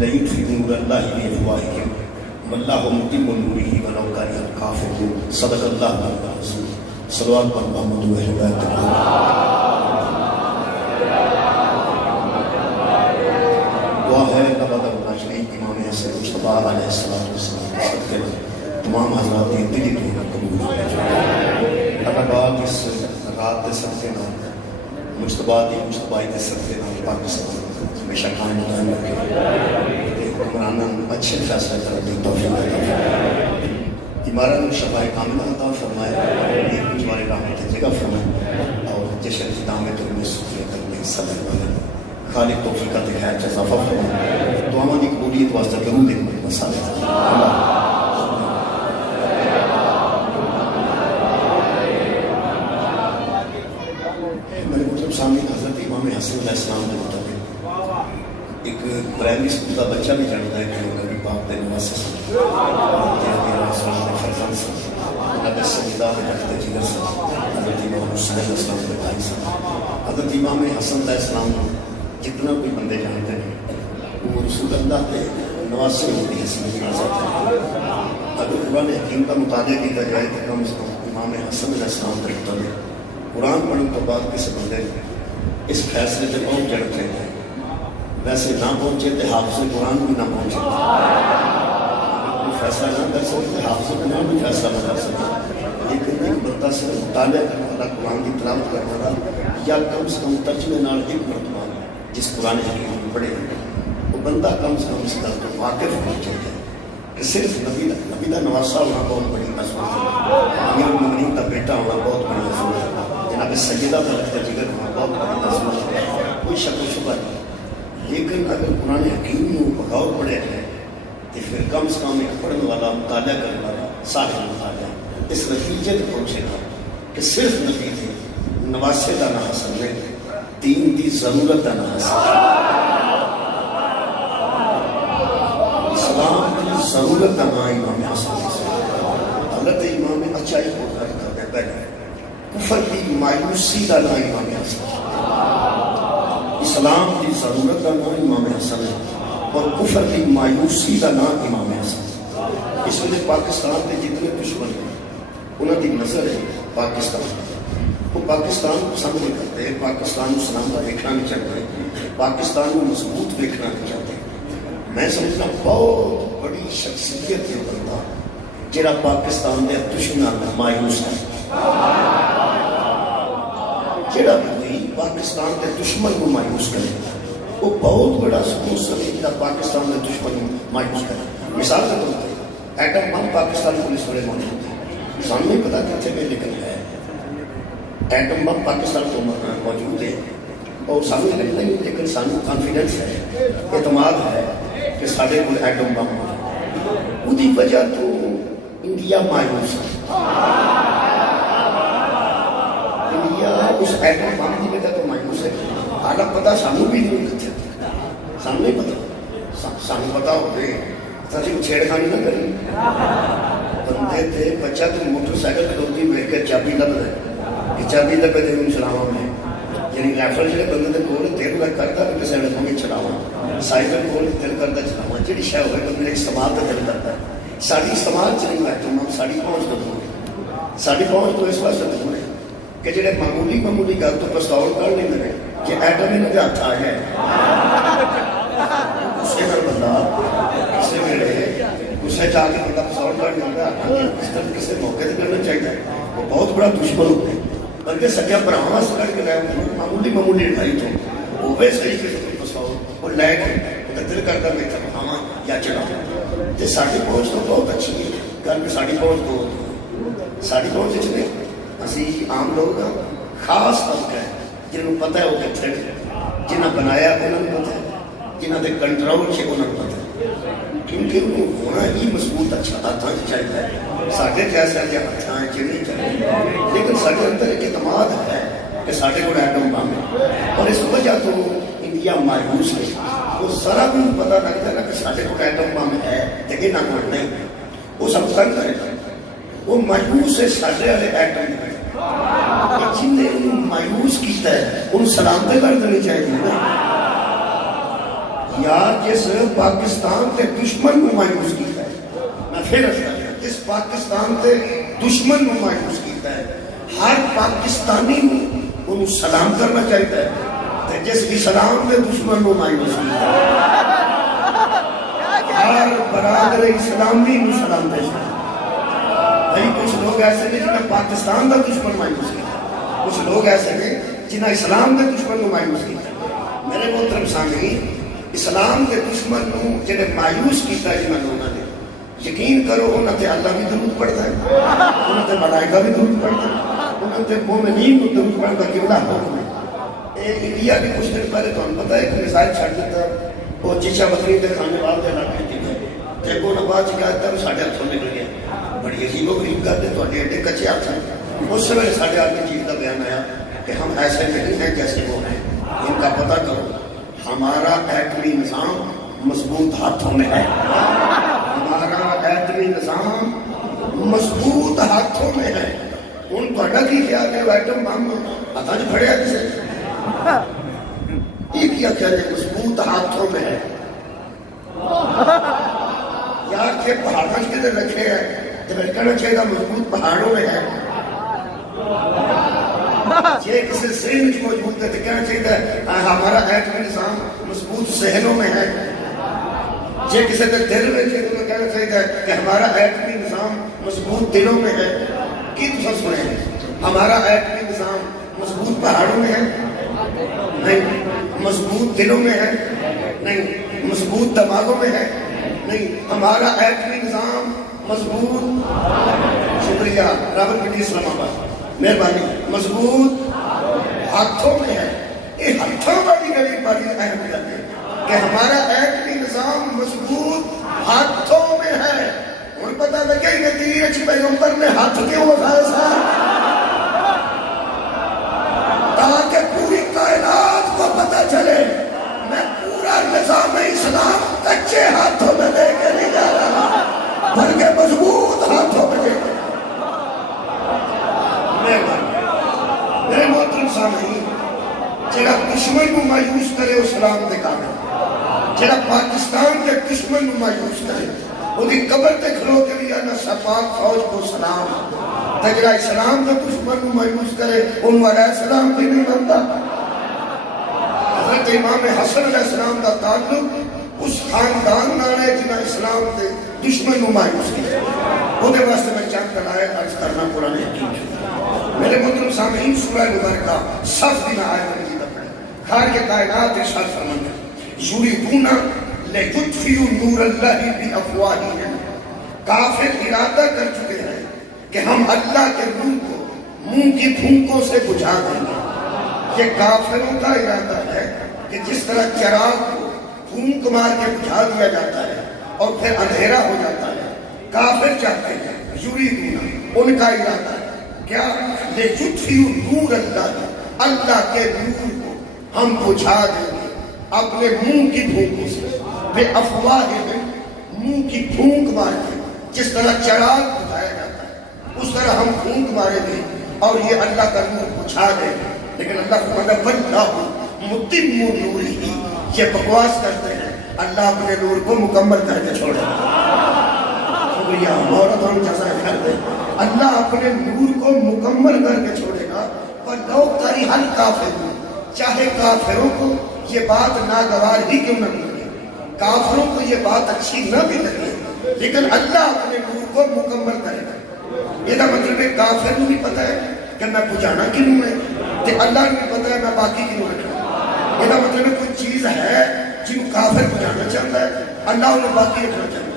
لَيُطْفِئُوا نُورَ اللَّهِ بِأَفْوَاهِهِمْ وَاللَّهُ مُتِمُّ نُورِهِ وَلَوْ كَرِهَ الْكَافِرُونَ صدق اللہ العظیم. صلوات پر محمد و اہل بیت. دعا ہے نبض الناجرین امام حسن مصطفیٰ علیہ السلام صدقے تمام حضرات کی دلی دعا قبول ہو جائے. اللہ پاک اس رات کے صدقے نام مجتبیٰ کے صدقے نام پاکستان ہمیشہ قائم دائم رکھے. حکمرانوں اچھے فیصلے کرنے کی توفیق عطا فرمائے. عمارت شفاء کاملہ عطا فرمائے. یہ کچھ ہمارے رحمت جگہ فرمائے اور جشن اختتام میں تو میں سکھلے کرنے کی صدر والے خالق توفیقات خیر جزافہ فرمائے. دعاوں کی قبولیت واسطہ ضرور دیکھ میں مسالے میرے مطلب سامنے حضرت امام حسن علیہ السلام کے مطابق ایک پرائمری اسکول کا بچہ بھی جانتا ہے کہ نبی پاک دے نواسے سے فرزند سے نبی سیدہ میں رکھتے جگر سے حضرت امام حسین علیہ السلام کے بھائی سے حضرت امام حسن علیہ السلام جتنا کوئی بندے جانتے ہیں وہ رسول اللہ کے نواسے ہوتی ہے سمجھ نازل. اگر قرآن حکیم کا مطالعہ کیا جائے تو کم از کم امام حسن علیہ السلام کے مطابق قرآن پڑھنے کے بعد کسی بندے اس فیصلے سے پہنچ جڑتے ہیں. ویسے نہ پہنچے تو حافظ قرآن بھی نہ پہنچے. فیصلہ نہ کر سکتے حافظ قرآن بھی فیصلہ نہ کر سکتے. لیکن ایک بندہ صرف مطالعہ کرنے والا قرآن کی تلاوت کرنے والا یا کم سے کم ترجمے نال ایک مرتبہ جس قرآن حکیم میں پڑھے وہ بندہ کم سے کم اس طرح تو واقف ہونا چاہیے کہ صرف نبی کا نواسا ہونا بہت بڑی عظمت ہے. امیر المومنین کا بیٹا ہونا بہت بڑی عظمت ہے. جناب سیدہ کا رکھتا جگر ہونا بہت بڑی عظمت ہے. کوئی شک و شبہ نہیں. لیکن اگر قرآن حکیم میں بغور پڑھے ہیں تو پھر کم سے کم ایک پڑھنے والا مطالعہ کرنے والا صاحب مطالعہ اس نتیجے تک پہنچے گا کہ صرف نبی تھے نواسے کا نہ حاصل نہیں دین دی ضرورت کا نہ حاصل اسلام کی ضرورت کا نہ امام حسن. حضرت امام اچائی کو ظاہر کرتے پہلے کفر کی مایوسی کا نہ امام حسن. اسلام کی ضرورت کا نام امام حسن ہے اور کفر کی مایوسی کا نام امام حسن. اس وجہ پاکستان کے جتنے دشمن ہیں انہوں کی نظر ہے پاکستان. وہ پاکستان کو پسند نہیں کرتے. پاکستان اسلام کا دیکھنا نہیں چاہتے. پاکستان کو مضبوط دیکھنا نہیں چاہتے. میں سمجھنا بہت بڑی شخصیت ہے بندہ جہاں پاکستان کے دشمنوں کا مایوس ہے. جہاں پاکستان کے دشمن کو مایوس کرے وہ بہت بڑا سکون سمجھ جہاں پاکستان کے دشمن کو مایوس کرے. مثال کے طور پر ایٹم بم پاکستان پولیس والے موجود ہیں. سامنے نہیں پتا کتنے میں لیکن ہے ایٹم بم پاکستان کو موجود ہے اور سامنے لگتا نہیں لیکن سانو کانفیڈنس ہے اعتماد ہے کہ سارے کو ایٹم بم موجود. وہی وجہ تو انڈیا مایوس ہے. اس ایٹم بم کی وجہ تو مایوس ہے. آگا پتا سانو بھی نہیں کچھ سانو نہیں پتا. سانو پتا ہوئے تو چھیڑ خانی نہ کریں. بندے تھے بچہ تو موٹر سائیکل کھلوتی دیکھ کے چابی لب رہے کہ چابی لبے تھے ان چلاوا میں یعنی رائفل جڑے بندے دے کول دل کرتا کہ کسی نے میں چلاوا سائیکل کول دل کرتا چلاوا جڑی شے ہوئے بندے استعمال تو دل کرتا ہے. ساری استعمال چ نہیں بیٹھے ساری پہنچ تو دور. ساری پہنچ تو اس واسطے دور ہے کہ جڑے معمولی گل تو پستول کر لیں گے کہ ایٹم انہوں کے ہاتھ آ گئے. اسے پر بندہ کسی ویلے اسے جا کے بندہ پستول کر لیں گا اس طرح کسی موقع سے کرنا چاہیے. وہ بہت بڑا دشمن ہوتے ہیں بلکہ سکیا براہما سے کر کے گئے معمولی لڑائی تو وہ صحیح کہ پستول وہ لے کے دل کرتا میں چلاوا یا چلاوا. تو ساری پہنچ تو بہت اچھی ہے گل کہ ساری پہنچ تو ساری پہنچ نہیں. اسی عام لوگ خاص طبقہ ہے جنہوں پتہ ہے وہ کتنے جنہیں بنایا انہوں نے پتہ ہے جنہوں نے کنٹرول سے انہوں نے پتہ ہے کیونکہ انہوں ہونا ہی مضبوط اچھا ہاتھاں چاہیے ہے. ساڑھے جیسے جو ہاتھاں نہیں چاہیے لیکن ساڑھے اندر ایک اعتماد ہے کہ ساڑھے کو ایٹم بم ہے اور اس وجہ تو انڈیا مایوس ہے. وہ ذرا بھی پتہ لگتا ہے کہ ساڑھے کو ایٹم بم ہے لیکن نہ کوئی نہیں وہ سب تنگ کرے گا. وہ مایوس ہے ساڑھے والے ایٹم جن نے انہوں مایوس کیتا ہے انہوں سلامتے کر دینی چاہیے. یار جس پاکستان کے دشمن کو مایوس کیتا ہے، میں پھر جس پاکستان کے دشمن کو مایوس کیتا ہے، ہر پاکستانی کو سلام کرنا چاہیے ہے، جس اسلام کے دشمن کو مایوس کیتا ہے، ہر برادر اسلامی کو سلام دے بھائی کچھ لوگ ایسے ہیں جنہیں پاکستان کا دشمن مایوس کیتا، کچھ لوگ ایسے ہیں جنہیں اسلام کے دشمن کو مایوس کیتا۔ میرے محترم سامعین، اسلام کے دشمن کو جنہیں مایوس کیتا ہے جنہیں لوگوں نے، یقین کرو انہوں نے اللہ بھی درود پڑھتا ہے، انہوں نے ملائکہ بھی درود پڑھتا ہے، انہوں نے مومنین کو درود پڑھتا ہے کہ اللہ حکم ہے۔ انڈیا بھی کچھ دن پہلے تو ہم پتہ ہے کہ میزائل چھڑ دیتا وہ چیچا بکری دے کھانے والے علاقے کی تے کو نہ بات کہتا ہے ساڈے ہاتھوں نکل گیا، بڑی عجیب و غریب گل ہے، تھوڑے ایڈے کچے ہاتھ ہیں۔ اس ویلے ساڈے آدمی چیز کا بیان آیا کہ ہم ایسے نہیں ہیں جیسے وہ ہیں، ان کا پتہ کرو ہمارا ایٹمی نظام مضبوط ہاتھوں میں ہے، ہمارا ایٹمی نظام مضبوط ہاتھوں میں ہے۔ ان کو کی خیال ہے ایٹم بم ہاتھوں سے پھڑیا کسے یہ کیا کہتے ہیں مضبوط ہاتھوں میں ہے۔ یار کہ پہاڑوں کے دے رکھے ہیں تو میں کہنا چاہیے مضبوط پہاڑوں میں ہے، یہ کسی ذہن میں موجود ہے تو کہنا چاہیے ہمارا ایٹمی نظام مضبوط ذہنوں میں ہے، یہ کسی کے دل میں تو کہنا چاہیے کہ ہمارا ایٹمی نظام مضبوط دلوں میں ہے۔ کی تو سنے ہمارا ایٹمی نظام مضبوط پہاڑوں میں ہے نہیں، مضبوط دلوں میں ہے نہیں، مضبوط دماغوں میں ہے نہیں، ہمارا ایٹمی نظام مضبوط، شکریہ رابط پنڈی اسلام آباد مہربانی، مضبوط ہاتھوں میں ہے۔ یہ ہاتھوں والی گلی بڑی اہم بات ہے کہ ہمارا ایٹمی نظام مضبوط ہاتھوں میں ہے۔ اور پتہ لگے کہ تیرچ پیغمبر نے ہاتھ کیوں اٹھایا سا تاکہ پوری کائنات کو پتہ چلے میں پورا نظام اسلام کچے ہاتھوں میں لے کے نہیں جا رہا بلکہ مضبوط ہاتھوں میں لے کے۔ میرے محترم سامعین، جڑا دشمن کو مایوس کرے اسلام دے کام، جڑا پاکستان کے دشمن کو مایوس کرے وہ دی قبر تے کھلو کے لیا نہ سپاک فوج کو سلام، تجرہ اسلام کے دشمن کو مایوس کرے ان علیہ السلام بھی نہیں بنتا۔ حضرت امام حسن علیہ السلام کا تعلق اس خاندان نالے جنہ اسلام کے دشمن کو مایوس کیا، وہ دے واسطے میں چند کلائے عرض کرنا قرآن حکیم۔ میرے محترم سامعین، سورہ مبارکہ صف دن آیت مجیدہ پڑھیں، خار کے کائنات ارشاد فرماتے ہیں یریدون لیطفئوا نور اللہ بافواہہم، کافر ارادہ کر چکے ہیں کہ ہم اللہ کے نور کو منہ کی پھونکوں سے بجھا دیں گے۔ یہ کافروں کا ارادہ ہے کہ جس طرح چراغ کو پھونک مار کے بجھا دیا جاتا ہے اور پھر اندھیرا ہو جاتا ہے، کافر چاہتے ہیں یریدون، ان کا ارادہ ہے کیا لیطفئوا نور اللہ، اللہ کے نور کو ہم بجھا دیں گے اپنے منہ کی پھونکوں سے، بے افواہہم، منہ کی پھونک مار کے، جس طرح چراغ بجھایا جاتا ہے اس طرح ہم پھونک مارے گے اور یہ اللہ کا نور بجھا دیں گے۔ لیکن اللہ فرماتا ہے واللہ متم نورہ، یہ بکواس کرتے ہیں اللہ اپنے نور کو مکمل کر کے چھوڑے گا۔ شکریہ مورد ہم جزائے کر دیں، اللہ اپنے نور کو مکمل کر کے چھوڑے گا۔ وَلَوْ كَرِهَ الْكَافِرُونَ، چاہے کافروں کو یہ بات ناگوار ہی کیوں نہ لگے، کافروں کو یہ بات اچھی نہ بھی لگے، لیکن اللہ اپنے نور کو مکمل کرے گا۔ یہ دا مطلب ہے کافر کو بھی پتہ ہے کہ میں بجھانا کیوں ہے، کہ اللہ کو بھی پتہ ہے میں باقی کیوں رکھنا۔ یہ دا مطلب ہے کوئی چیز ہے جن کافر بجھانا چاہتا ہے، اللہ انہیں باقی رکھنا چاہتا ہے۔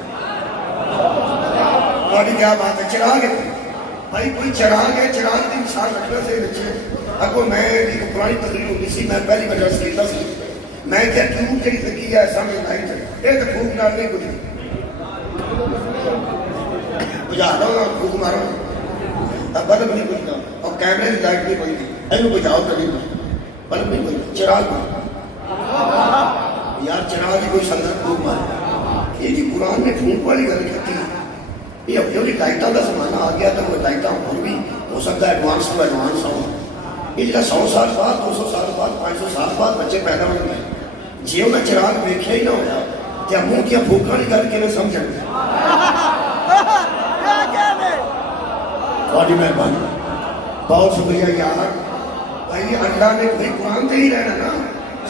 بڑی کیا بات ہے، چراغ ہے بھائی، کوئی چراغ ہے، چراغ کی مثال رکھنا سے بچے۔ اگو میں ایک پرانی تقریر ہوئی سی، میں پہلی وجہ سے کیتا سی، میں کیا ٹیوب جڑی لگی ہے سامنے لائٹ ہے، یہ تو پھوک نال نہیں بجھی، بجھا لو گا پھوک مارو بلب نہیں بجھتا اور کیمرے کی لائٹ نہیں بجھتی، اینو بجھاؤ تو نہیں بجھتا، بلب نہیں بجھتا، چراغ یار چراغ کی کوئی سندر پھوک مارے۔ یہ جی قرآن نے پھوک والی گل کی، یہ اب جو لائٹاں کا زمانہ آ گیا تو وہ لائٹاں اور بھی ہو سکتا ہے ایڈوانس تو ایڈوانس ہوں، اس کا 100 سال بعد 200 سال بعد 500 سال بعد بچے پیدا ہوں گے، ਜੇ ਉਹਨਾਂ ਚਿਰਾਗ ਵੇਖਿਆ ਹੀ ਨਾ ਹੋਇਆ ਤੇ ਮੂੰਹ ਦੀਆਂ ਫੂਕਾਂ ਦੀ ਗੱਲ ਕਿਵੇਂ ਸਮਝਣਗੇ? ਤੁਹਾਡੀ ਮਿਹਰਬਾਨੀ, ਬਹੁਤ ਸ਼ੁਕਰੀਆ ਯਾਰ। ਭਾਈ ਅੱਲਾ ਨੇ ਕੋਈ ਕੁਰਾਨ ਤੇ ਹੀ ਰਹਿਣਾ ਨਾ,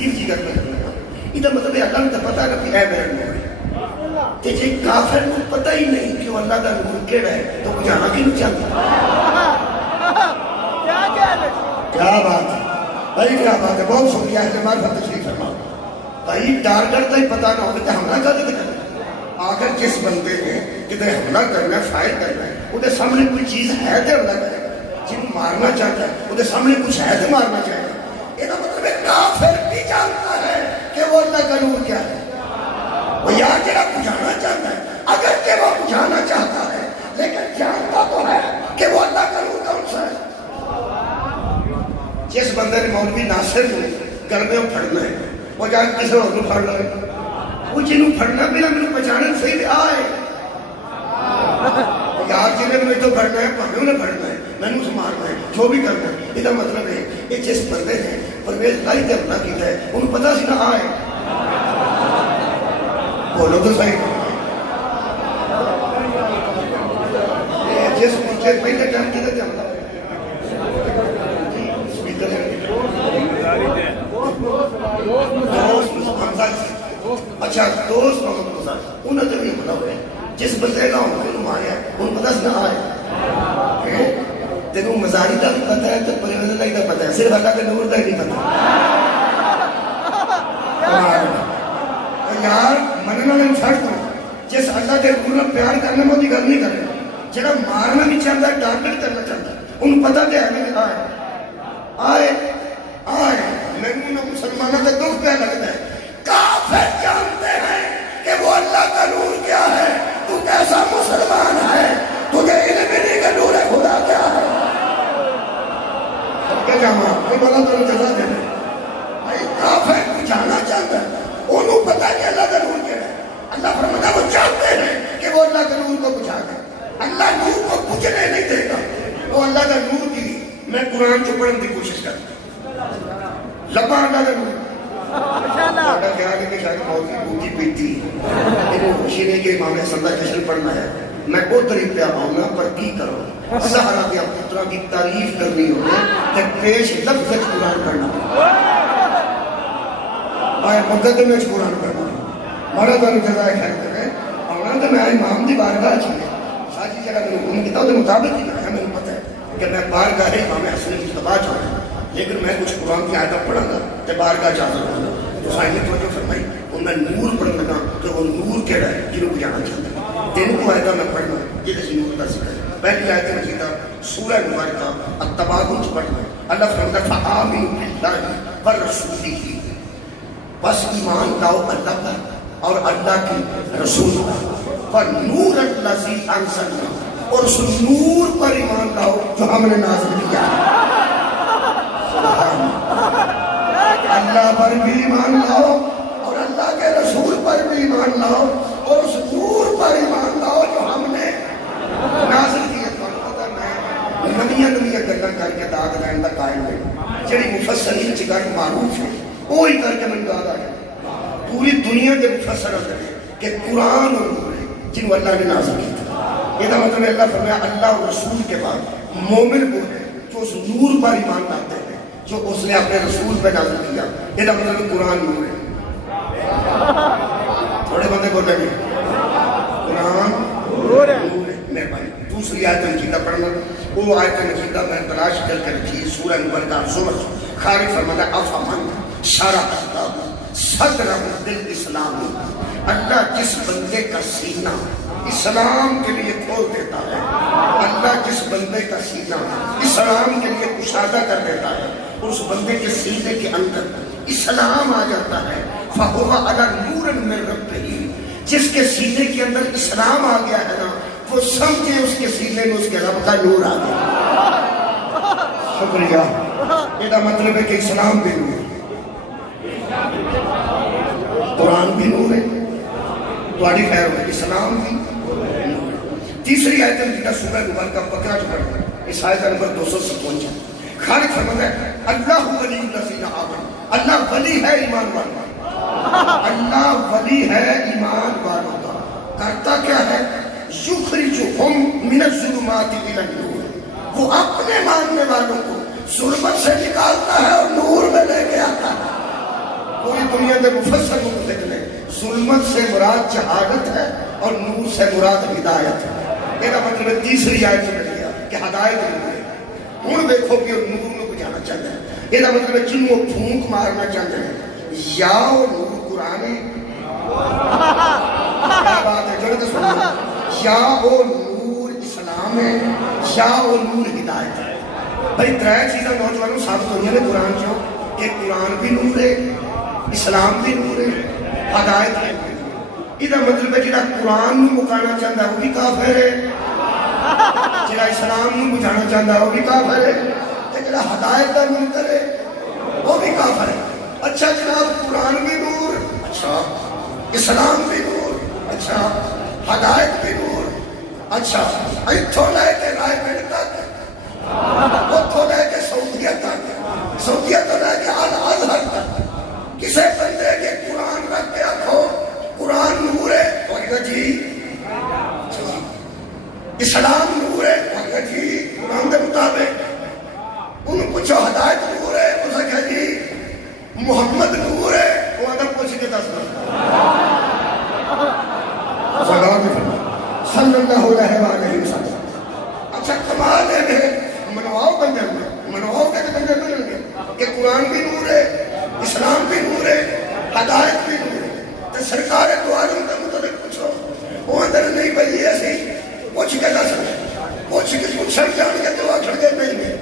لطیف جی گل میں کرنا یہ مطلب ہے اللہ نے پتا ہے کہ اے میرا نور ہے تے جے کافر کو پتہ ہی نہیں کہ اللہ کا نور کیڑا ہے تو جانا کیوں چاہتا کیا بات ہے بھائی کیا بات ہے بہت شکریہ ہے معرفت تشریف فرما بھائی ٹارگٹ کا ہی پتہ نہ ہو کہ حملہ کر دے آخر جس بندے نے کدھر حملہ کرنا ہے فائر کرنا ہے وہ سامنے کوئی چیز ہے تو حملہ کرے گا جن مارنا چاہتا ہے وہ سامنے کچھ ہے تو مارنا چاہے گا یہ مطلب ہے کافر بھی جانتا ہے کہ وہ اللہ کا نور کیا ہے وہ یار جڑا بجھانا چاہتا ہے اگر کہ وہ بجھانا چاہتا ہے لیکن جانتا تو ہے کہ وہ اللہ کا نور کون سا ہے جس بندے نے مولوی ناصر نے گلبے میں پھڑنا ہے وہ جا کے کسی اور پھڑ لے وہ جنہوں پھڑنا بھی نہ میرے پہچانے صحیح بھی آئے یار جنہیں میں تو پھڑنا ہے پہنوں نے پھڑنا ہے میں نے اسے مارنا ہے جو بھی کرنا ہے یہ مطلب ہے کہ جس بندے نے پرویز لائی تے حملہ کیتا ہے انہوں پتا سی نہ آئے بولو تو صحیح جس مجھے پہلے ٹائم کیتا تھے حملہ اچھا دوست محمد مزار انہوں نے بھی حملہ ہوئے جس بندے کا انہوں ماریا انہوں پتا سی نہ آئے تینوں مزاری کا بھی پتہ ہے تو پرویز لائی کا پتہ ہے صرف اللہ کے نور کا ہی نہیں پتہ یار مننا نہیں چھڑ دو جس اللہ کے نور میں پیار کرنے میں گل نہیں کرنا جڑا مارنا نہیں چاہتا ہے ٹارگٹ کرنا چاہتا ہے ان پتہ دے ہے کہ آئے میں نے مسلمانوں کا دکھ پہ لگتا ہے کافر جانتے ہیں کہ وہ اللہ کا نور کیا ہے تو کیسا مسلمان ہے تجھے علم نہیں کہ نور خدا کیا ہے کیا جامعہ کوئی بلا تو جزا دینا کافر جانا چاہتا ہے انہوں پتا کہ اللہ کا نور کیا ہے اللہ فرماتا ہے وہ چاہتے ہیں کہ وہ اللہ کا نور کو بجھا دے اللہ نور کو بجھنے نہیں دے گا وہ اللہ کا نور کی میں قرآن جو پڑھنے کی کوشش کرتا لبا اللہ کا نور ماشاءاللہ خیال ہے کہ شاید موت کی بوٹی پیتی انہوں خوشی نہیں کہ امام حسن کا جشن پڑھنا ہے میں کو طریق پہ آؤں گا پر کی کرو سہارا دیا پترہ کی تعریف کرنی ہوگی کہ پیش لفظ قرآن پڑھنا آئے مقدمے میں قرآن پڑھنا مارا تو نہیں جزائے خیر کرے اور تو میں امام دی بارگاہ چاہیے ساجی جگہ میں حکم کتا تو مطابق ہی ہے میں پتہ ہے کہ میں بارگاہ امام حسن کی تباہ چاہتا ہوں لیکن میں کچھ قرآن کی آیتہ پڑھا گا کہ بارگاہ چاہتا ہوں تو سائن نے توجہ فرمائی اور میں نور پڑھنے لگا کہ وہ نور کہہ رہا ہے جنہوں کو جانا چاہتا ہے تین کو آیتہ میں پڑھنا یہ جیسے نور کا ذکر ہے پہلی آیت مجیدہ سورہ مبارکہ التباغن سے پڑھنا اللہ فرماتا ہے فآمنوا باللہ ورسولہ بس ایمان لاؤ اللہ پر اور اللہ کی رسول پر نور الذی انزلنا اور اس نور پر ایمان لاؤ جو ہم نے نازل کیا ہے اللہ پر بھی ایمان لاؤ اور اللہ کے رسول پر بھی ایمان لاؤ اور اس نور پر ایمان لاؤ جو ہم نے نازل کیا نمیاں گلیں کر کے داغ لین کا قائم ہے جڑی مفسرین چ گل معروف ہے وہی کر کے میں داغ آ جائے پوری دنیا کے مفسر ہوتے ہیں کہ قرآن اور نور ہے جنہوں اللہ نے نازل کیا یہ مطلب اللہ فرمایا اللہ اور رسول کے بعد مومن وہ ہے جو اس نور پر ایمان لاتے ہیں جو اس نے اپنے رسول پہ نازل کیا یہ مطلب قرآن نور ہے تھوڑے بندے بولے گے قرآن نور ہے مہربانی دوسری آیت مجیدہ پڑھنا وہ آیت مجیدہ میں تلاش کر کے رکھی سورہ مبارکہ زمر خالق فرماتا ہے افمن شرح اللہ صدرہ بالاسلام اللہ جس بندے کا سینہ اسلام کے لیے کھول دیتا ہے اللہ جس بندے کا سینہ اسلام کے لیے کشادہ کر دیتا ہے اور اس بندے کے سینے کے اندر اسلام آ جاتا ہے فَهُوَ عَلَى نُورٍ مِّن رَبِّهِ جس کے سینے کے اندر اسلام آ گیا ہے نا وہ سمجھے اس کے سینے میں اس کے رب کا نور آ گیا شکریہ یہ مطلب ہے کہ اسلام بھی نور ہے قرآن بھی نور ہے تمہاری خیر ہو اسلام بھی تیسری آیت مجیدہ سورہ مبارکہ بقرہ جو پڑھا اس آیت نمبر 257 خالق فرماتا ہے اللہ ولی الذین آمنوا اللہ ولی ہے ایمان والوں اللہ ولی ہے ایمان والوں کا کرتا کیا ہے یخرجہم من الظلمات الی النور وہ اپنے ماننے والوں کو ظلمت سے نکالتا ہے اور نور میں لے کے آتا ہے دنیا کے مفسر متفق نے ظلمت سے مراد جہالت ہے اور نور سے مراد ہدایت ہے۔ یہ مطلب تیسری آیت مل گیا کہ ہدایت نور ہے۔ ہوں دیکھو کہ وہ نور کو بجانا چاہتا ہے۔ یہ مطلب جنوں وہ پھونک مارنا چاہتے ہیں یا وہ نور قرآن ہے، کیا بات ہے جو تو سنو، یا وہ نور اسلام ہے یا وہ نور ہدایت ہے۔ بھائی ترے چیزیں نوجوانوں ثابت ہوئی ہیں قرآن چوں کہ قرآن بھی نور ہے، اسلام بھی نور ہے، ہدایت بھی نور ہے۔ یہ مطلب ہے جہاں قرآن نو مکانا چاہتا ہے وہ بھی کافر ہے، جہاں اسلام نو بجھانا چاہتا ہے وہ بھی کافر ہے، جہاں ہدایت کا منکر ہے وہ بھی کافر ہے۔ اچھا جناب قرآن بھی نور، اچھا اسلام بھی نور، اچھا ہدایت بھی نور، اچھا اتھوں لے کے رائے پنڈ تک، اتھوں لے کے سعودیہ تک، سعودیہ تو لے کے الازہر تک، کسے بندے کے قرآن رکھ کے آکھو قرآن نور ہے، وہ کہا جی اسلام نور ہے، وہ کہا جی قرآن دے مطابق، انہوں پوچھو ہدایت نور ہے، وہ کہا جی محمد نور ہے، وہ ادھر پوچھ کے دس صلی اللہ علیہ وآلہ وسلم۔ اچھا کمال ہے منواؤ بندے میں، منواؤ کہ بندے ملیں گے کہ قرآن بھی نور ہے، اسلام بھی نور ہے، ہدایت بھی نور ہے، تو سرکار دو عالم کا مطلب پوچھو، وہ اندر نہیں بھئی یہ سی پوچھ کے دس پوچھ کے پوچھن جان کے تو آخر کے نہیں ہے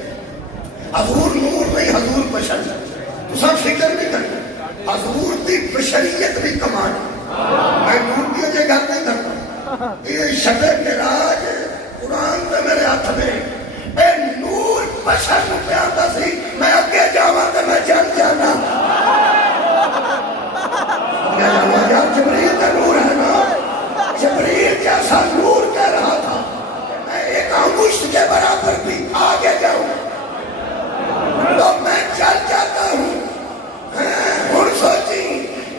حضور نور نہیں، حضور بشر، تو سب فکر نہیں کرنا، حضور دی بشریت بھی کمال ہے، میں نور کی اجے گھر نہیں کرتا، یہ شب معراج قرآن تے میرے ہاتھ میں، اے نور بشر نو پیاندا سی، میں اگے جاواں تے میں جل جانا، یا جبریل کا نور ہے نا، جبریل جیسا نور کہہ رہا تھا میں ایک انگشت کے برابر بھی آگے جاؤں تو میں چل جاتا ہوں۔ ہوں سوچی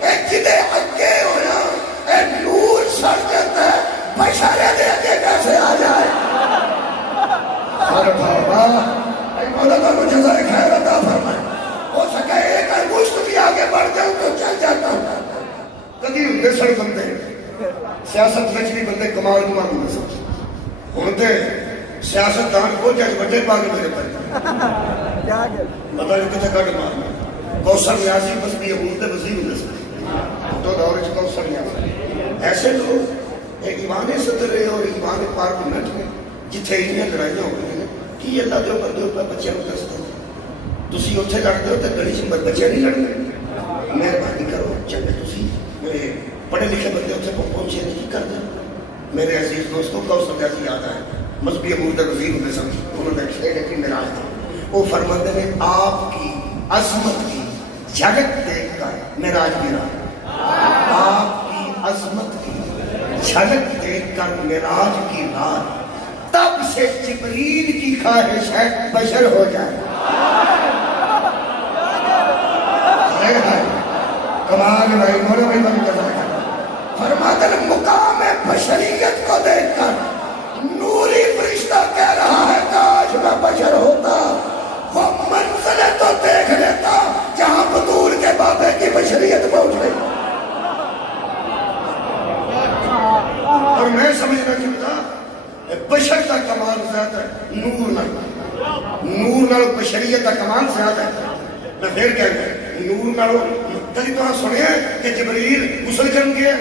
اے جدے اگے ہونا اے نور سڑ جاتا ہے، بشارے دے اگے کیسے آ جائے؟ اور بابا اے مولا تو جزائے خیر عطا فرمائے، ہو سکے ایک انگشت بھی آگے بڑھ جاؤں تو چل جاتا ہوں۔ کدی ہوندے سڑ بندے سیاست وچ بھی بندے کمال کمال ہوندے سن، ہن تے سیاست دان کو جج بڑے پا کے میرے پر پتہ نہیں کتنے کٹ مارنا۔ کوثر نیازی بس بھی ابود وزیر ہوندے سن تو دور وچ کوثر نیازی ایسے لوگ ایمان صدر اور ایمان پارلیمنٹ میں جتھے انہیں لڑائیاں ہو رہی ہیں کہ اللہ دے بندے اوپر بچے نوں دستے تسی اوتھے لڑدے ہو تے گلی چ بچے نہیں لڑدے، مہربانی کرو چنگے تسی میرے پڑھے لکھے بندے اتنے پہنچے نہیں کر دیں۔ میرے عزیز دوستوں کوثر نیازی یاد آئے مذہبی امور کے وزیر ہوتے سن، انہوں نے ایک معراج تھا، وہ فرماتے ہیں آپ کی عظمت کی جھلک دیکھ کر معراج گرا، آپ کی عظمت کی جھلک دیکھ کر معراج کی رات، تب سے جبریل کی خواہش ہے بشر ہو جائے۔ کمال بھائی مولا بھائی بن جائے، فرماتے ہیں مقام بشریت کو دیکھ کر نوری فرشتہ کہہ رہا ہے کاش میں بشر ہوتا، وہ منزلیں تو دیکھ لیتا جہاں بطور کے بابے کی بشریت پہنچ گئی۔ اور میں سمجھنا چاہتا بشر کا کمال زیادہ ہے نور نال بشریت کا کمال زیادہ ہے۔ میں پھر کہہ گیا نور نال کدی تو سنیا کہ جبریل غسل کرن گیا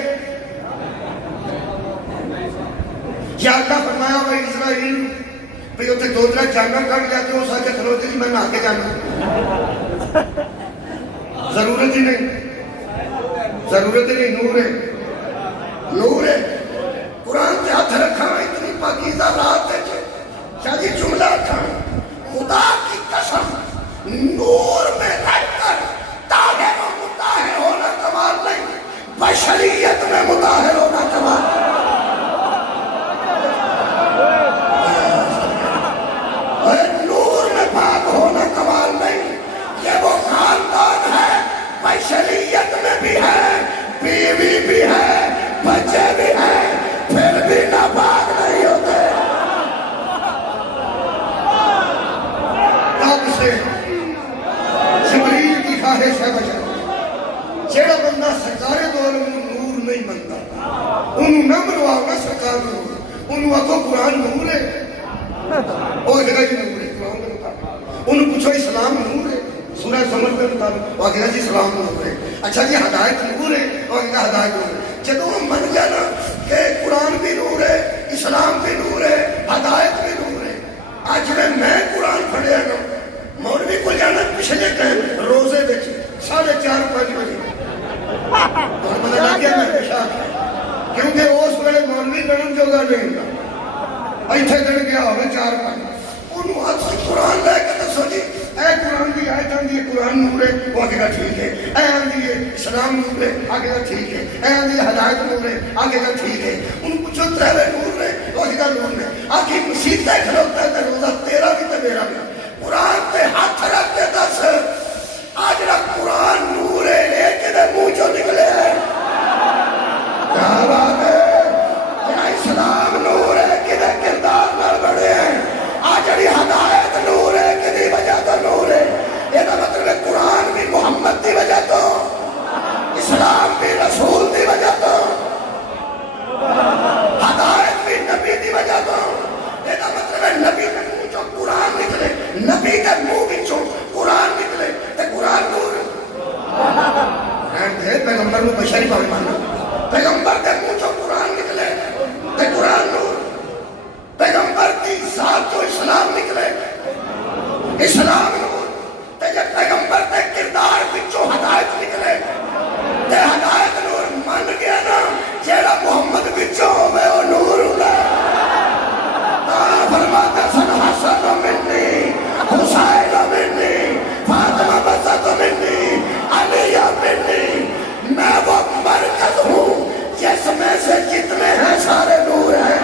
یا اللہ فرمایا وہ اسرائیل بھئی اتنے دو ترے جانا کٹ جاتے ہو سکے کھلوتے جی میں نہ کے جانا، ضرورت ہی نہیں، ضرورت ہی نہیں، نور ہے، نور ہے۔ قرآن کے ہاتھ رکھا ہے اتنی پاکیزہ رات ہے کیا جی جملہ تھا خدا کی قسم نور میں رہ کر طاہر و مطاہر ہونا کمال نہیں، بشریت میں مطاہر ہونا کمال۔ نور میں پاک ہونا کمال نہیں، یہ وہ خاندان ہے بشریت میں بھی ہے، بیوی بھی ہے، بچے بھی ہیں، پھر بھی ناپاک نہیں ہوتے۔ تب سے جبریل کی خواہش ہے بشر، جہاں بندہ سرکار دو عالم نور نہیں منتا انہوں نہ منواؤ نا سرکار نور انہوں آخو قرآن نور ہے وہ جگہ جی نور ہے قرآن کے مطابق انہوں پوچھو اسلام نور ہے سورہ زمر کے مطابق وہ کہا جی اسلام نور ہے اچھا جی ہدایت نور ہے وہ کہا ہدایت نور ہے جب وہ من گیا نا کہ قرآن بھی نور ہے اسلام بھی نور ہے ہدایت بھی نور ہے آج میں قرآن پڑھیا نا مولوی کو جانا پچھلے ٹائم روزے بچ 4:30-5 بجے اور پتہ لگ گیا میں پیشہ کیونکہ اس ویلے مولوی گڑن جوگا نہیں ہوتا ایتھے گڑ گیا ہوگا 4-5 انہوں ہاتھ سے قرآن لے کے دسو جی اے قرآن دی آیت آندی ہے قرآن نور ہے وہ آگے گا ٹھیک ہے اے آندی ہے اسلام نور ہے آگے گا ٹھیک ہے اے آندی ہے ہدایت نور ہے آگے گا ٹھیک ہے ان پوچھو ترہوے نور ہے وہ آگے گا نور ہے آگے مسیح تے کھلوتا ہے روزہ تیرا بھی تے میرا بھی قرآن تے ہاتھ رکھ کے دس آج رکھ قرآن نور ہے لیکن منہ جو نکلے ہیں کیا بات ہے کیا اسلام نور ہے کدھے کردار نہ بڑھے ہیں آج جڑی ہدایت نور ہے کدھی وجہ تو نور ہے یہ مطلب ہے قرآن بھی محمد دی وجہ تو اسلام بھی رسول دی وجہ تو ہدایت بھی نبی دی وجہ تو یہ مطلب ہے نبی کے منہ جو قرآن نکلے نبی کے منہ بچوں قرآن نکلے تے قرآن نور پیغمبر میں بشری پاوے مانا پیغمبر کے منہ جو قرآن نکلے تے قرآن نور پیغمبر کی ذات جو اسلام نکلے اسلام نور تے جب پیغمبر کے کردار بچوں ہدایت نکلے تے ہدایت نور من گیا نا جیڑا محمد بچوں ہوئے وہ نور ہوگا فرماتا سن حسن منی حسین منی فاطمہ بسط منی علی منی میں وہ مرکز ہوں جس میں سے جتنے ہیں سارے نور ہیں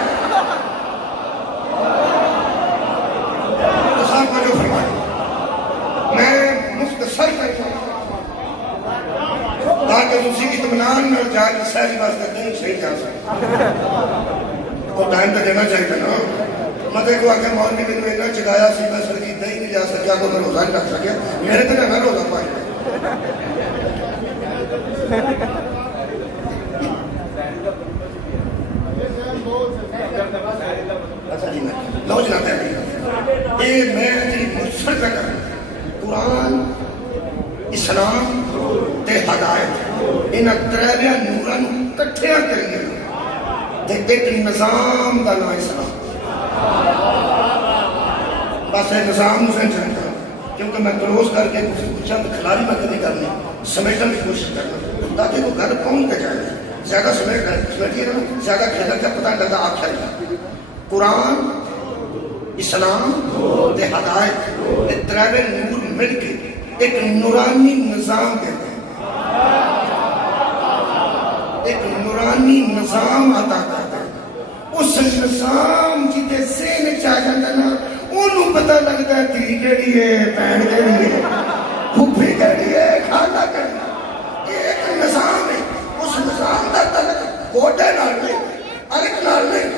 تو صاحب کو جو فرمایا میں مختصر کرتا ہوں تاکہ اسی اطمینان میں جا کے سہری واسطے دن صحیح جا سکتے اور ٹائم تو دینا چاہیے نا مدے کو آگے مولوی میں نے اتنا چگایا سی میں سر کی دہی نہیں جا سکیا تو میں روزہ نہیں رکھ سکیا میرے تو نہ روزہ پائے اچھا جی میں لو جناب یہ میں جی مختصر کرتا ہوں قرآن اسلام تے ہدایت ان ترہویں نوراں نوں کٹھیاں کریے تے ایک نظام دا نام اسلام بس ہے نظام حسین چاہتا ہوں کیونکہ میں کلوز کر کے چند کھلاری میں کبھی کرنی سمیٹنے کی کوشش کرنا تاکہ وہ گھر پہنچ کے جائے زیادہ سمیٹیے نا زیادہ کھیلر کا پتہ لگتا آپ کھیل قرآن اسلام تے ہدایت یہ ترہویں نور مل کے ایک نورانی نظام دیتے ہیں ایک نورانی نظام عطا کرتا ہے اس نظام جیتے ذہن چاہ جاتا نا انہوں پتہ لگتا ہے تھی کیڑی ہے پہن کیڑی ہے پھوپھی کیڑی ہے کھانا کیڑی ہے یہ ایک نظام ہے اس نظام دا تعلق گوٹے نال نہیں ارک نال نہیں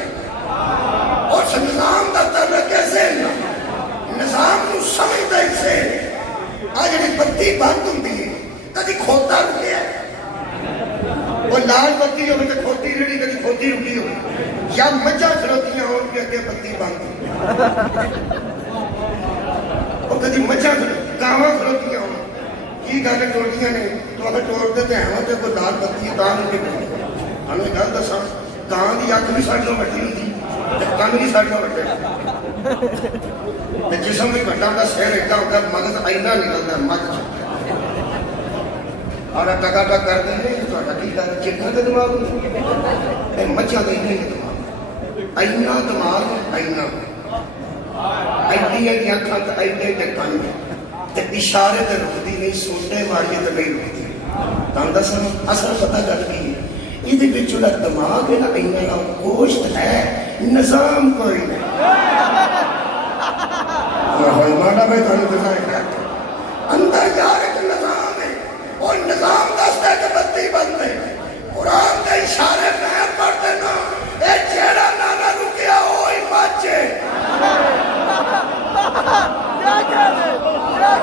اس نظام دا تعلق ہے ذہن نظام نو سمجھتا ہے ذہن آج جڑی بتی بند ہوندی ہے کدی کھوتا رکے ہے وہ لال بتی ہوئے تو کھوتی رڑی کدی کھوتی رکی ہوئی یا مجھا کھلوتیاں ہوں کہ اگے بتی بند اور کدی مجھا گاواں کھلوتیاں ہوں کی گل ٹوٹیاں نے تو اگر ٹوڑ دیتے ہیں تو کوئی لال بتی تاں نہیں پہ ہمیں گل دساں کان دی اکھ بھی ساڈے نوں وڈی ہوندی کن بھی ساڈے نوں وڈے جسم بھی وڈا ہوندا سر ایڈا ہوندا مغز اینا نکلدا مغز اور ٹکا ٹک کر دیں گے تہاڈا کی کر چڑھا کا دماغ اے مچھا دا دماغ اینا دماغ اینا ایڈی ایڈی اکھاں تے ایڈے ایڈے کن تے اشارے تے رکدی نہیں سوٹے ماریے تے نہیں رکدی تاں دساں اصل پتہ گل کی ہے یہ وچ جڑا دماغ ہے نا اینا گوشت ہے نظام کوئی نہیں ہوئی مانا میں تھوڑی دکھائیں گا اندر یار ایک نظام ہے اور نظام دستا ہے کہ بتی بند ہے قرآن کے اشارے میں پڑھ دینا اے چہرہ نانا رکیا ہوئی بچے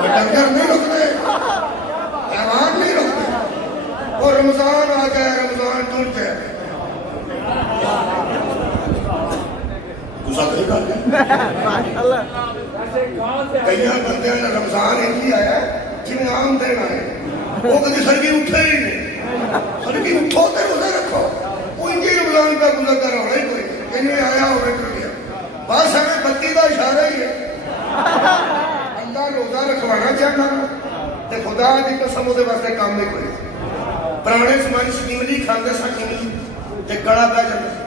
ڈنگر نہیں رکتے حیوان نہیں رکتے کئی بندے رمضان ہی آیا جی آم دن آئے وہ کبھی سڑکی اٹھے ہی نہیں سڑکی اٹھو تو روزہ رکھو کوئی جی رمضان کا گزرتا رہنا ہی کوئی انہیں آیا ہوئے کر لیا بس ہمیں بتی کا اشارہ ہی ہے اللہ روزہ رکھوانا چاہتا تے خدا دی قسم دے واسطے کام نہیں کوئی پرانے زمانے سے املی کھاندے سن املی تے گڑا پہ جاتا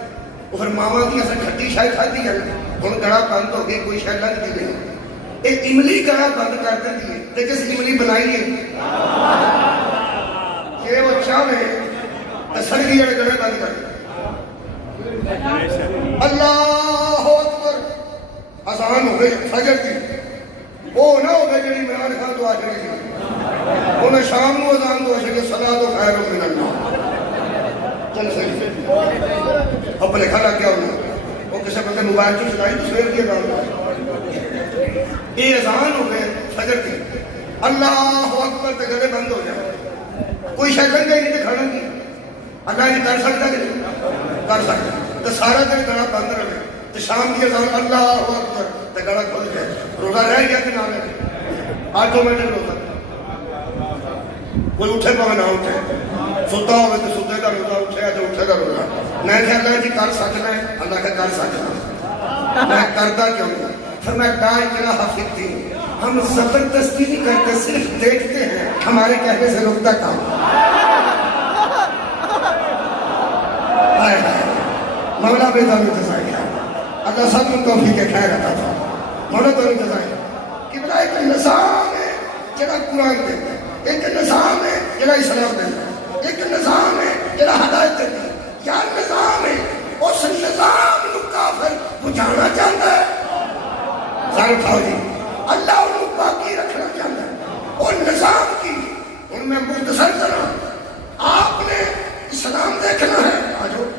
وہ پھر ماواں دی اساں کھٹی شاید کھادی جاندی ہن گڑا بند ہو گئی کوئی شاید لگ دی نہیں ایک املی گڑا بند کر دیتی ہے تے کس املی بنائی ہے یہ وہ چاہے تے سڑکی والے گڑے بند کر دے اللہ اکبر اذان ہو گئی فجر کی وہ نہ ہو گئی جڑی عمران خان تو آج رہی تھی انہیں شام کو اذان دو کہ صلاۃ خیر من النوم چل صحیح اب لکھا لگ گیا انہیں وہ کسی بندے موبائل کی چلائی تو سویر کی اذان یہ اذان ہو گئے فجر کی اللہ اکبر تے گڑے بند ہو جائے کوئی شاید لگ گئی نہیں تے کھانا کی اللہ یہ کر سکتا کہ نہیں کر سکتا تو سارا دن گڑا بند رہے تو شام کی اذان اللہ اکبر تو گڑا کھول جائے روزہ رہ گیا کہ نہ رہ آٹومیٹک روزہ کوئی اٹھے پاوے نہ اٹھے ستا ہوئے تو ستے کا روزہ اٹھے تو اٹھے کا روزہ میں کہ اللہ جی کر سکنا ہے اللہ کہ کر سکنا میں کرتا کیوں نہیں پھر میں دائیں میرا حافظ تھی ہم زبردستی نہیں کرتے صرف دیکھتے ہیں ہمارے کہنے سے رکتا کام مولا بیدہ میں جزائی اللہ سب ان توفیق کے خیر عطا تھا مولا تو نہیں جزائی کہ بلا ایک نظام ہے جڑا قرآن دیتا ہے ایک نظام ہے جڑا اسلام دیتا ہے ایک نظام ہے جڑا ہدایت دیتا ہے کیا نظام ہے اس نظام کو کافر بجھانا چاہتا ہے سارے اٹھاؤ جی اللہ ان کو باقی رکھنا چاہتا ہے اور نظام کی ان میں مختصر طرح آپ نے اسلام دیکھنا ہے آجو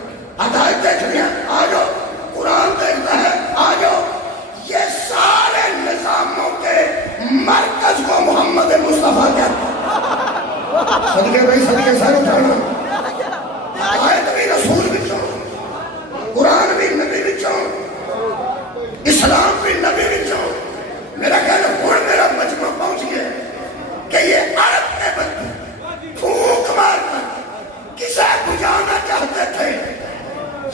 ہدایت دیکھنی ہے آجو قرآن دیکھتا ہے آجو یہ سارے نظاموں کے مرکز کو محمد مصطفیٰ کہتا ہے صدقے بھائی صدقے سر اٹھانا آیت بھی رسول بچوں قرآن بھی نبی بچوں اسلام بھی نبی بچوں میرا کہنا ہون میرا مجمع پہنچ گیا کہ یہ عرب کے بندے پھوک مار کر کسے بجھانا چاہتے تھے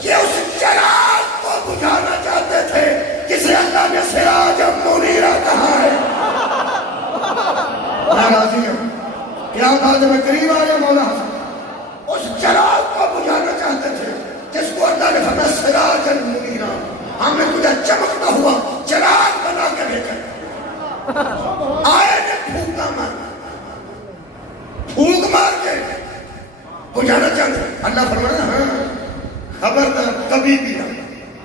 یہ اس چراغ کو بجھانا چاہتے تھے جسے اللہ نے سراج منیرہ کہا ہے میں راضی ہوں کیا بات ہے میں قریب آ رہا مولا حسن اس چراغ کو بجھانا چاہتے تھے جس کو اللہ نے فرمایا سراج منیرہ ہم نے تجھے چمکتا ہوا چراغ بنا کے بھیجا آئے نے پھونکا مار پھونک مار کے بجھانا چاہتے اللہ فرمایا ہاں خبردار کبھی بھی نہ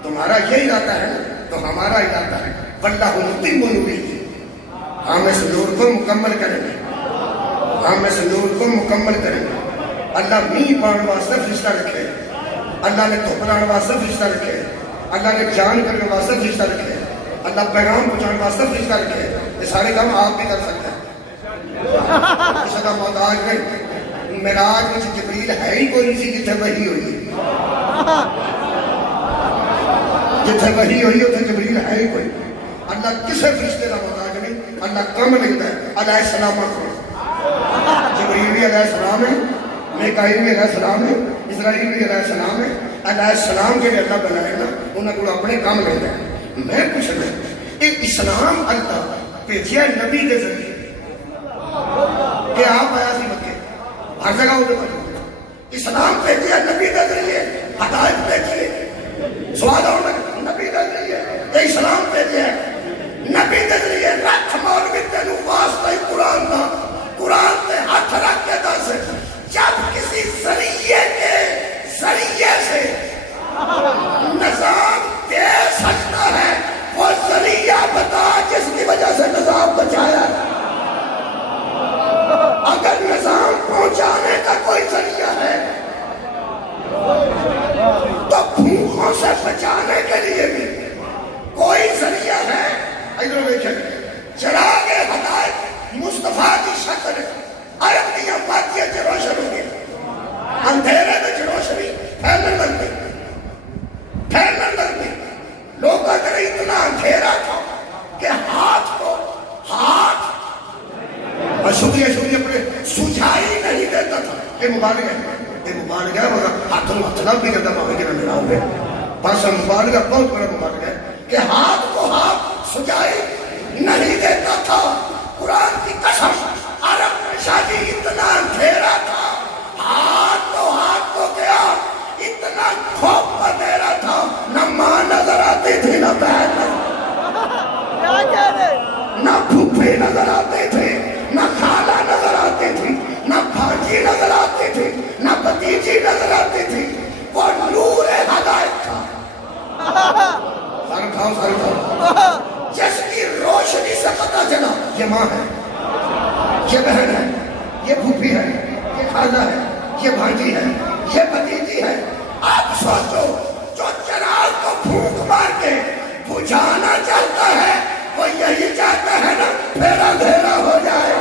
تمہارا یہ ارادہ ہے تو ہمارا ارادہ ہے واللہ متم نوره ہم اس نور کو مکمل کریں گے ہم اس نور کو مکمل کریں گے اللہ می پان واسطے فرشتہ رکھے اللہ نے دھوپڑان واسطے فرشتہ رکھے اللہ نے جان کرنے واسطے فرشتہ رکھے اللہ پیغام پہنچانے واسطے فرشتہ رکھے یہ سارے کام آپ بھی کر سکتے ہیں کسی کا محتاج نہیں معراج میں جبریل ہے ہی کوئی نہیں سی جتھے وحی ہوئی جتھے وحی ہوئی اتھے جبریل ہے ہی کوئی اللہ کسے فرشتے کا محتاج نہیں اللہ کم لکھتا ہے علیہ السلام کو جبریل بھی علیہ السلام ہے میکائیل بھی علیہ السلام ہے اسرائیل بھی علیہ السلام ہے علیہ السلام کے لیے اللہ بنائے نا انہوں کو اپنے کام لیتا ہے میں پوچھ رہا ہوں ایک اسلام اللہ بھیجیا نبی کے ذریعے کہ آپ آیا سی مکے ہر جگہ وہ پڑھو اسلام بھیجیا نبی کے ذریعے ہدایت بھیجیے سواد اور نبی کے ذریعے یہ اسلام بھیجیا نبی کے ذریعے رکھ مولوی تینوں واسطہ قرآن کا قرآن پہ ہاتھ رکھ کے دس جب کسی ذریعے کے ذریعے سے نظام دے سکتا ہے وہ ذریعہ بتا جس کی وجہ سے نظام بچایا اگر نظام پہنچانے کا کوئی ذریعہ ہے تو بھوکوں سے بچانے کے لیے بھی کوئی ذریعہ ہے ادھر دیکھیں چراغ ہدایت مصطفیٰ کی شکل عرب دیا باقیہ جو روشن ہو گئی اندھیرے میں جو روشنی پھیلنے لگ گئی لوگ اگر اتنا ہاتھوں ہاتھ بھی کرتا باہر کے نظر آؤ گے بس مبالغہ بہت بڑا مبالغہ ہے کہ ہاتھ کو ہاتھ سجائی نہیں دیتا تھا قرآن کی قسم عرب میں شادی اتنا اندھیرا تھا ہاتھ تو کیا اتنا کھوپ اندھیرا تھا نہ ماں نظر آتی تھی نہ بہن نہ پھوپھی نظر آتے تھے نہ خالہ نظر آتی تھی نہ بھاجی نظر آتی تھی نہ بھتیجی نظر آتی تھی وہ نور ہدایت تھا سارے کھاؤ جس کی روشنی سے پتہ چلا یہ ماں ہے یہ بہن ہے یہ پھوپھی ہے یہ خالہ ہے یہ بھانجی ہے یہ بھتیجی ہے آپ سوچو جو چراغ کو پھونک مار کے بجھانا چاہتا ہے وہ یہی چاہتا ہے نا پھر اندھیرا ہو جائے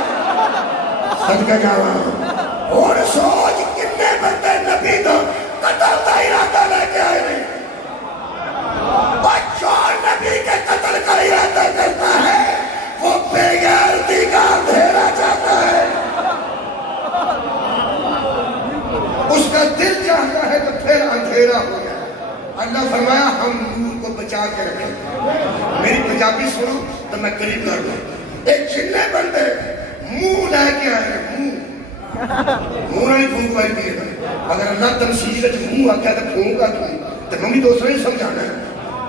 صدقہ جاواں اور سوچ کتنے بندے نبی تو قتل کا ارادہ لے کے آئے نہیں اور جو نبی کے قتل کا ارادہ کرتا ہے وہ بے غیرتی کا اندھیرا چاہتا ہے اس کا دل چاہتا ہے تو پھر اندھیرا ہو جائے اللہ فرمایا ہم نور کو بچا کے رکھیں میری پنجابی سنو تو میں قریب کر دوں ایک جتنے بندے منہ لے کے آئے منہ نہیں پھونک پائی دیے اگر اللہ تمثیل منہ آکیا تو پھونکا تو ممی دوسرے ہی سمجھانا ہے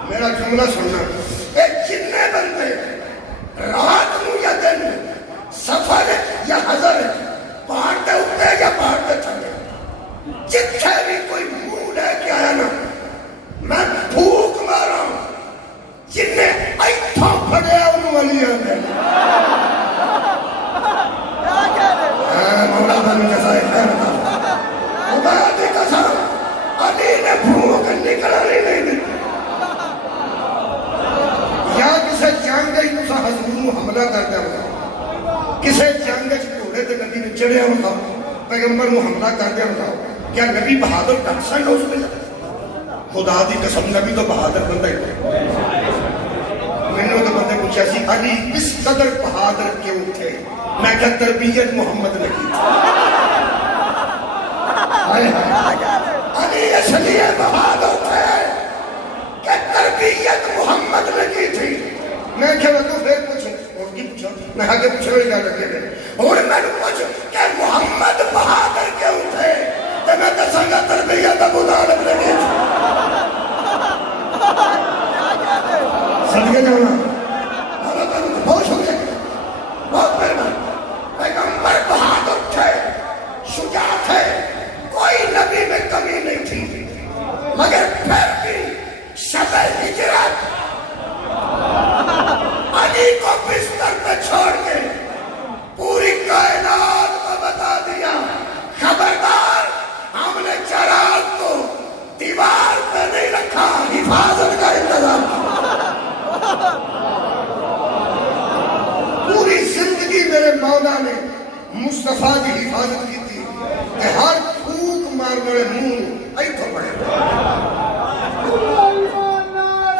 میرا جملہ سننا ایک جتنے بندے رات نو یا دن سفر یا حضر پہاڑ تے اٹھے یا پہاڑ تے تھلے جتنے بھی کوئی منہ لے کے آیا نا میں پھوک مارا ہوں جنہیں ایتھوں پھڑیا انہوں علی آنے مولا بھائی جزائے خیر تھا خدا دی قسم علی نے پھوک نکلانی نہیں دی یا کسے جنگ گئی تو حضور حملہ کرتا ہوں کسے جنگ گھوڑے تے نبی نے چڑھیا ہوتا پیغمبر کو حملہ کرتا ہوتا کیا نبی بہادر ٹکسن ہو سکے خدا دی قسم نبی تو بہادر بندہ ہی میں نے تو بندے پوچھا سی علی اس قدر بہادر کیوں تھے میں کہا تربیت محمد نے کی علی اس لیے بہادر تھے کہ تربیت محمد نے کی تھی میں کہا تو پھر پوچھو اور کی پوچھا میں آگے پوچھو ہی کیا لگے گئے اور میں نے پوچھو کہ محمد بہادر کیوں تھے تو میں دساں گا تربیت ابو طالب نے کی تھی صدقے جانا بہت شکریہ بہت مہربان پیغمبر بہادر تھے شجاع تھے کوئی نبی میں کمی نہیں تھی مگر پھر بھی شب ہجرت علی کو بستر پہ چھوڑ کے پوری کائنات کو بتا دیا خبردار ہم نے چراغ کو دیوار پہ نہیں رکھا حفاظت کا انتظام پوری زندگی میرے مولا نے مصطفیٰ کی حفاظت کی تھی کہ ہر پھوک مارنے والے منہ ایتھوں پڑے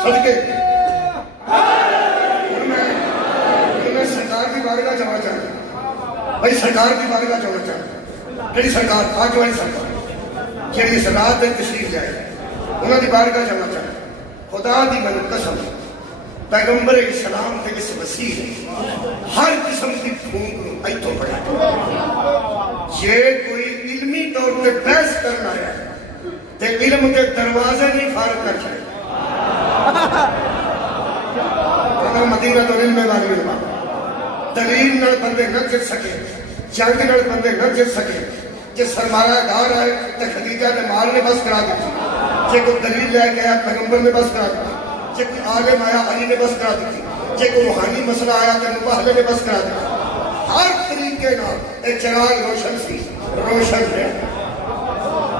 صدقے میں سرکار کی بارگاہ جانا چاہتا بھائی سرکار کی بارگاہ جانا چاہتا کہڑی سرکار آج والی سرکار جیڑی اس رات میں تشریف جائے انہوں نے بارگاہ جانا چاہتا خدا دی من قسم پیغمبر اسلام کے اس وسیع ہر قسم کی پھونک ایتھوں پڑا یہ کوئی علمی طور پہ بحث کرنا ہے تے علم کے دروازے نہیں فارغ کر جائے مدینہ تو علم والی علماء دلیل نال بندے نہ جت سکے جنگ نال بندے نہ جت سکے جے سرمایہ دار آئے تو خدیجہ نے مال نے بس کرا دیتی جے کوئی دلیل لے کے آیا پیغمبر نے بس کرا دیتی جے کوئی عالم آیا علی نے بس کرا دیتی جے کوئی روحانی مسئلہ آیا تو مباہلے نے بس کرا دیتی ہر طریقے نال ایک چراغ روشن سی روشن ہے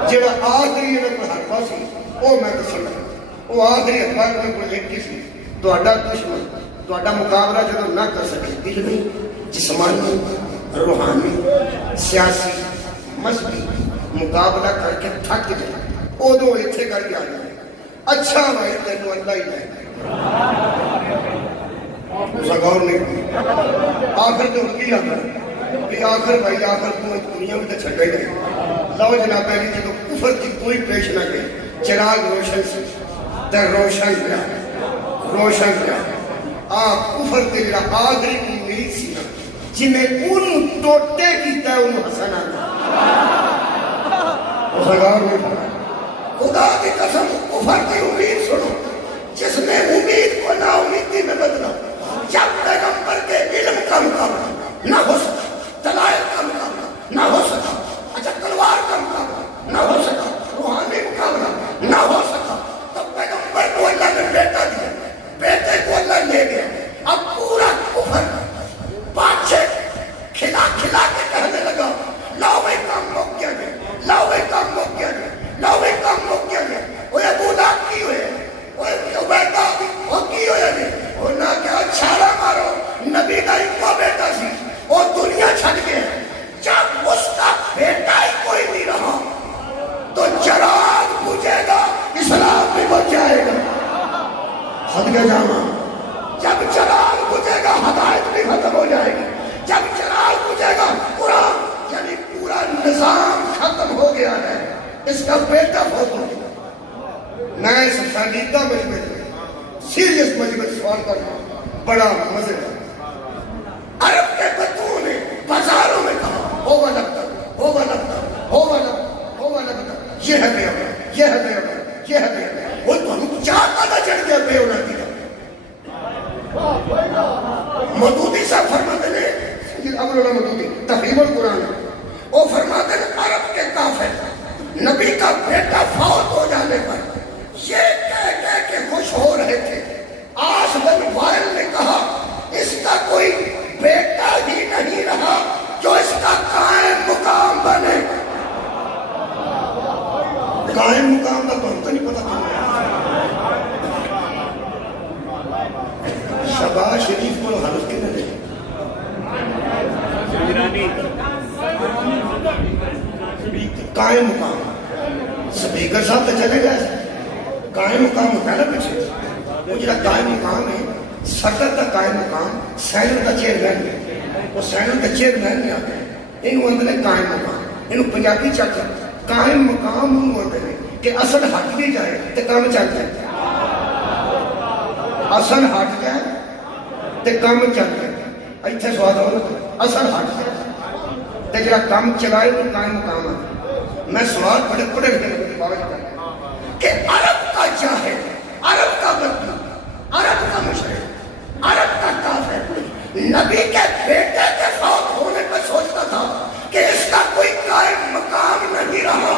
جیڑا آخری نے کوئی حرفہ سی وہ میں دسنا وہ آخری اخبار میں کوئی ایک سی تہاڈا دشمن تہاڈا مقابلہ جدوں نہ کر سکے علمی جسمانی روحانی سیاسی مذہبی مقابلہ کر کے تھک جائے ادو اتنے کر کے آ جائے اچھا بھائی تینوں اللہ ہی لائے غور نہیں آخر تو کی آخر کہ آخر بھائی آخر تو دنیا میں تو چھٹے گئے لو جناب علی جب کفر کی کوئی پیش نہ گئی چراغ روشن سے در روشن کیا آپ کفر کے جڑا آخری امید سی نا جنہیں ان ٹوٹے کیتا ہے انہوں حسن آتا خدا کی قسم کفر کی امید سنو جس نے امید کو نا امیدی میں بدلا جب پیغمبر کے علم کا مقابلہ نہ ہو سکا دلائل کا مقابلہ نہ ہو سکا اچھا تلوار کا مقابلہ نہ ہو سکا روحانی مقابلہ نہ ہو سکا تب پیغمبر کو اللہ نے بیٹا دیا بیٹے کو اللہ لے گیا اب پورا کفر بادشاہ کھلا کھلا کے کہنے لگا لاؤ بھائی کام روک کیا گیا لاؤ بھائی کام روک کیا گیا لاؤ بھائی کام روک کیا گیا وہ ابو لہب کی ہوئے وہ عبیدہ وہ کی ہوئے وہ نہ کیا چھالا مارو نبی کا ایک بیٹا سی وہ دنیا چھٹ گئے جب اس کا بیٹا ہی کوئی نہیں رہا تو چراغ بجھے گا اسلام بھی بچ جائے گا صدقہ جاما جب چراغ بجھے گا ہدایت بھی ختم ہو جائے گی جب چراغ بجھے گا قرآن یعنی پورا نظام ختم ہو گیا ہے اس کا بیٹا بہت ہو گیا میں اس سنجیدہ مجمع سیریس مجمع سوال کر رہا ہوں بڑا مزے عرب کے بدو نے بازاروں میں کہا ہوگا لگتا یہ ہے بے عمر یہ ہے بے عمر یہ ہے بے عمر وہ تو ہم چاہتا نہ چڑھ گیا بے عمر دیا مدودی صاحب فرماتے ہیں ابو اللہ مدودی تفہیم القرآن وہ فرماتے ہیں عرب کے کافر نبی کا بیٹا فوت ہو جانے پر یہ کہہ کے خوش ہو رہے تھے آس بن وائل نے کہا اس کا کوئی بیٹا ہی نہیں رہا جو اس کا قائم مقام بنے قائم مقام کا تو ہم کو نہیں پتا شباز شریف کو حلف کے لئے قائم مقام سپیکر صاحب تو چلے گئے قائم مقام ہوتا ہے نا پیچھے وہ جڑا قائم مقام ہے صدر کا قائم مقام سینر کا چیئرمین ہے وہ سینر کا چیئرمین نہیں آتے ہیں انہوں اندر قائم مقام انہوں پنجابی چاہتا ہے قائم مقام انہوں اندر ہے کہ اصل ہٹ بھی جائے تو کام چلتا ہے اصل ہٹ جائے تو کام چلتا ہے ایتھے سواد ہو اصل ہٹ جائے تو جڑا کام چلائے وہ قائم مقام ہے میں سوال پڑھے کہ عرب کا جاہل عرب کا بدو عرب کا مشرک عرب کا کافر نبی کے بیٹے کے فوت ہونے پر سوچتا تھا کہ اس کا کوئی قائم مقام نہیں رہا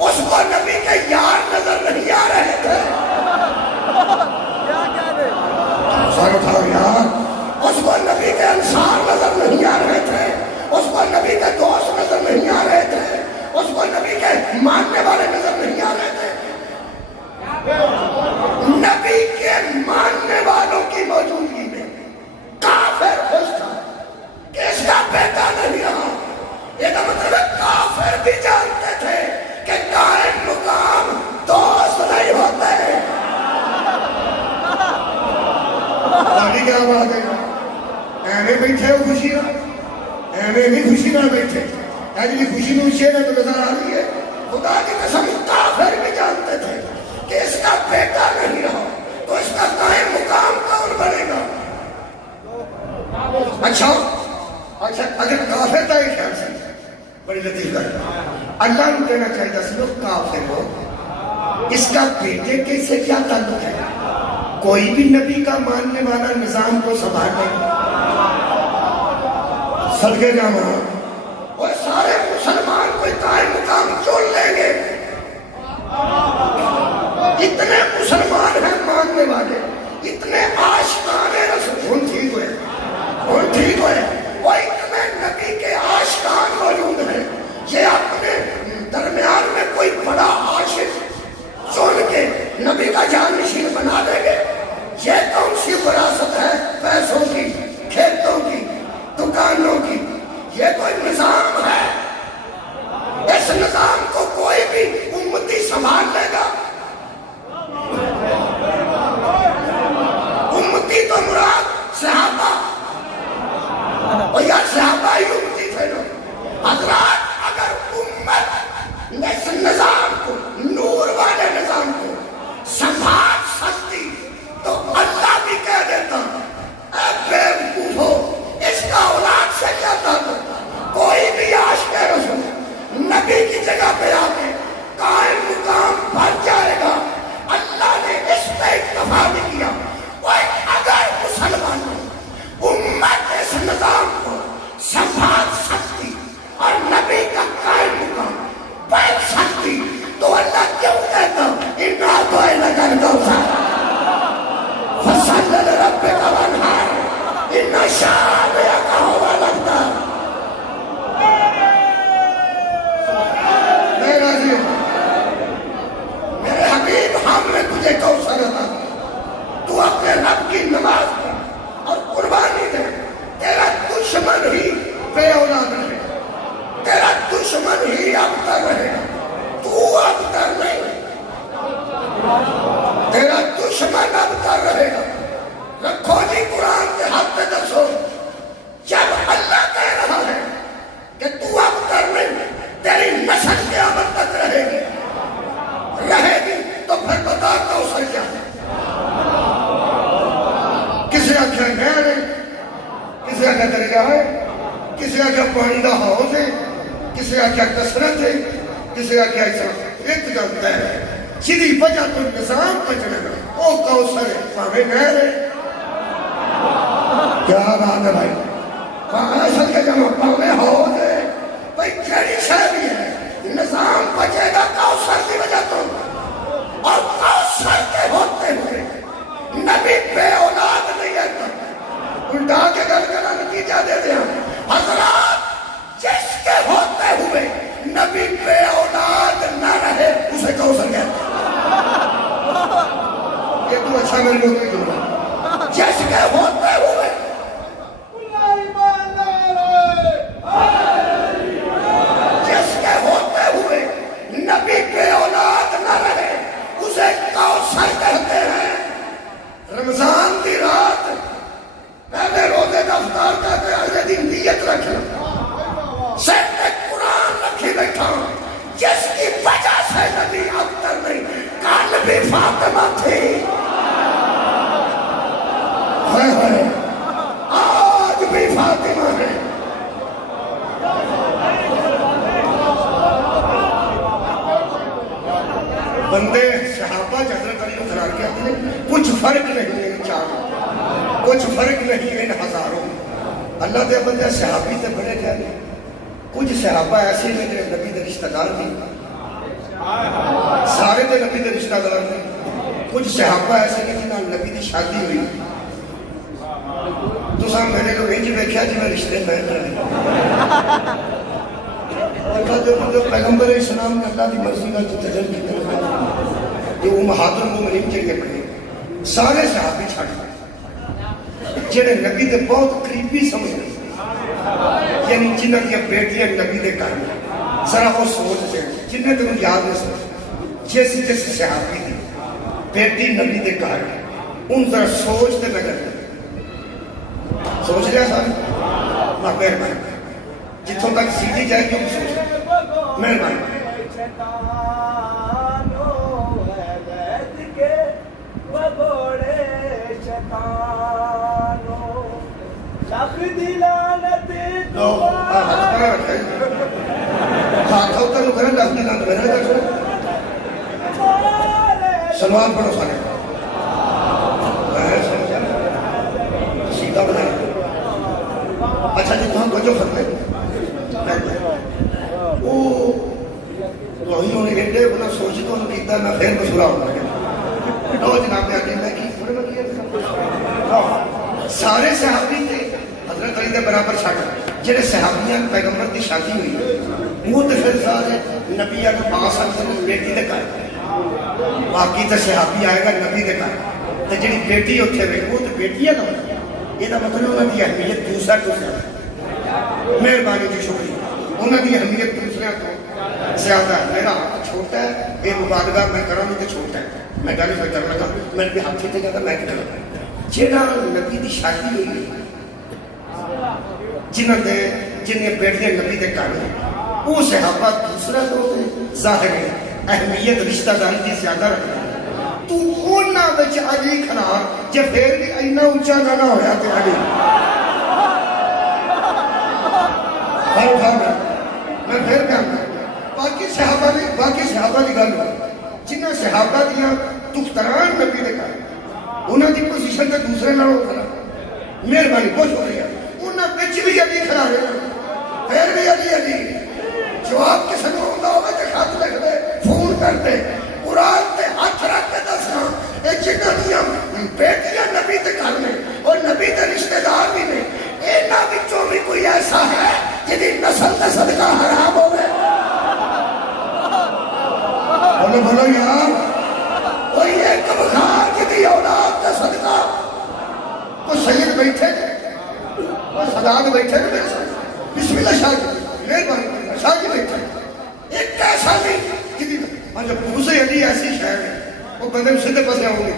اس کو نبی کے یار نظر نہیں آ رہے تھے سر اٹھاؤ یار اس کو نبی کے انصار نظر نہیں آ رہے تھے اس کو نبی کے دوست نظر نہیں آ رہے تھے اس کو نبی کے ماننے والے نظر نہیں آ رہے تھے نبی کے ماننے والوں کی موجودگی میں کافر خوش تھا کہ اس کا بیٹا نہیں رہا یہ کا مطلب ہے کافر بھی جانتے تھے کہ قائم مقام دوست نہیں ہوتا ہے آگے کیا بات ہے ایمیں بیٹھے ہو خوشی نہ ایمیں بھی خوشی نہ بیٹھے ایجلی خوشی میں شیر ہے تو نظر آ رہی ہے خدا کی قسم کافر بھی جانتے تھے کہ اس کا بیٹا نہیں رہا تو اس کا قائم مقام کون بنے گا اچھا اگر کافر تھا یہ خیال سے بڑی لطیف ہے اللہ نے کہنا چاہیے تھا لوگ کافر ہو اس کا بیٹے کے سے کیا تعلق ہے کوئی بھی نبی کا ماننے والا نظام کو سنبھالنے صدقے جانا اور سارے مسلمان کوئی قائم مقام چون لیں گے اتنے مسلمان ہیں ماننے والے اتنے عاشقان رسول ٹھیک ہوئے وہ اتنے نبی کے عاشقان موجود ہیں یہ اپنے درمیان میں کوئی بڑا عاشق چون کے نبی کا جانشین بنا دیں گے یہ کون سی وراثت ہے پیسوں کی کھیتوں کی دکانوں کی یہ کوئی نظام ہے اس نظام کو کوئی بھی امتی سنبھال لے گا امتی تو مراد صحابہ اور یا صحابہ ہی امتی تھے لوگ حضرات اگر کی نماز پڑھ اور قربانی دے، تیرا دشمن ہی بے اولاد رہے گا، تیرا دشمن ہی ابتر رہے گا، تو ابتر نہیں، تیرا دشمن ابتر رہے گا۔ رکھو جی قرآن کے ہاتھ میں دسو، جب اللہ کہہ رہا ہے کہ تو ابتر نہیں، تیری نسل قیامت تک رہے گی، رہے گی، تو پھر بتا کوثر کیا ہے؟ کسی آخیا نہر ہے، کسی آخیا دریا ہے، کسی آخیا پانی کا حوض ہے، کسی آخیا کثرت ہے، کسی آخیا ایک جانتا ہے جدی وجہ تو نظام بچنے گا وہ کوثر ہے، پاوے نہر ہے۔ کیا بات ہے بھائی؟ اصل کے جمع پاوے حوض ہے، بھائی جڑی شے بھی ہے، نظام بچے گا کوثر کی وجہ تو، اور کوثر کے ہوتے ہوئے نبی بے اولاد نہیں ہے۔ الٹا کے گل کرنا نتیجہ دے دیا حضرات، جس کے ہوتے ہوئے نبی بے اولاد نہ رہے اسے کوثر کہتے ہیں۔ یہ تو اچھا میرے لوگ نہیں دوں، جس کے ہوتے ہوئے نبی بے اولاد نہ رہے اسے کوثر کہتے ہیں۔ رمضان دی رات پہلے روزے کا افطار کہتے ہیں، اگلے دن نیت رکھنا، سر پہ قرآن رکھی بیٹھا، جس کی وجہ سے نبی ابتر نہیں، کل بھی فاطمہ تھی، آج بھی فاطمہ ہے۔ بندے صحابہ حضرت علی کو قرار کیا تھے، کچھ فرق نہیں ان چاروں، کچھ فرق نہیں ان ہزاروں۔ اللہ دے بندے صحابی تے بڑے کہنے، کچھ صحابہ ایسے ہیں جو نبی دے رشتہ دار نہیں، سارے دے نبی دے رشتہ دار نہیں، کچھ صحابہ ایسے ہیں جنہاں نبی دی شادی ہوئی، تو سب میں نے لوگ انج دیکھا جی میں رشتے میں کریں، جو پیغمبر اسلام نے اللہ کی مرضی کا جو تجربہ کی طرف جو امہات المومنین جڑے پڑے سارے صحابی چھڑ گئے جڑے نبی دے بہت قریبی سمجھتے، یعنی جنہ کی بیٹیاں نبی دے گھر میں، ذرا وہ سوچ سے جنہیں تمہیں یاد نہیں سمجھ، جیسے صحابی دی بیٹی نبی دے گھر ان ذرا سوچتے نگر سوچ لیا سارے ماں مہربانی جتوں تک سیدھی جائے گی سوچ مہربانی۔ سلوان پڑھو سارے سیدھا بنائے۔ اچھا جی تمہیں کوئی جو فرق ہے وہ تو ہی انہیں ایڈے بنا سوچ تو انہوں کیتا میں پھر مسورا ہونا گیا تو جناب نے آگے میں کی فرق میں کیا سارے صحابی تھے حضرت علی دے برابر چھاڑ جنہیں صحابیاں پیغمبر کی شادی ہوئی وہ تو پھر سارے نبی کو پاس آتے بیٹی دے کر باقی تو صحابی آئے گا نبی دے کر تو جڑی بیٹی اتنے ہوئے وہ تو بیٹی ہے نا یہ مطلب انہوں کی اہمیت دوسرا تو زیادہ۔ مہربانی جی شکریہ، انہوں کی اہمیت دوسرے تو زیادہ ہے۔ میرا ہاتھ چھوٹا ہے یہ مبادلہ میں کروں تو چھوٹا ہے، میں گل میں کرنا تھا میں نے ہاتھ سے کہتا میں کروں جہاں نبی کی شادی ہوئی جنہیں بیٹھے نبی کے گھر وہ صحابہ دوسرا تو ظاہر ہے اہمیت رشتہ داری کی زیادہ رکھنا تو انہاں وچ علی کھڑا جے پھر بھی اینا اونچا نہ ہویا تے علی میں پھر کہنا باقی صحابہ کی گل جنہاں صحابہ دیا دختران نبی دے گھر انہاں دی پوزیشن تے دوسرے نال کھڑا مہربانی بہت شکریہ انہاں وچ بھی علی کھڑا رہا پھر بھی علی جواب کسی کو ہوندا ہوے تے خط لکھ دے فون کر دے قرآن تے ہاتھ رکھ کے دسنا اے جنہاں دیاں بیٹیاں نبی دے گھر نے اور نبی دے رشتہ دار بھی نے انہاں وچوں بھی کوئی ایسا ہے جدی نسل تے صدقہ حرام ہوے بولو یار کوئی ایک بخار جدی اولاد تے صدقہ خدا کے بیٹھے نا بسم اللہ شاہ جی مہربانی شاہ جی بیٹھے ایک ایسا نہیں کسی کا جب دوسرے علی ایسی شہر ہے وہ بندے میں سیدھے پسے آؤں گے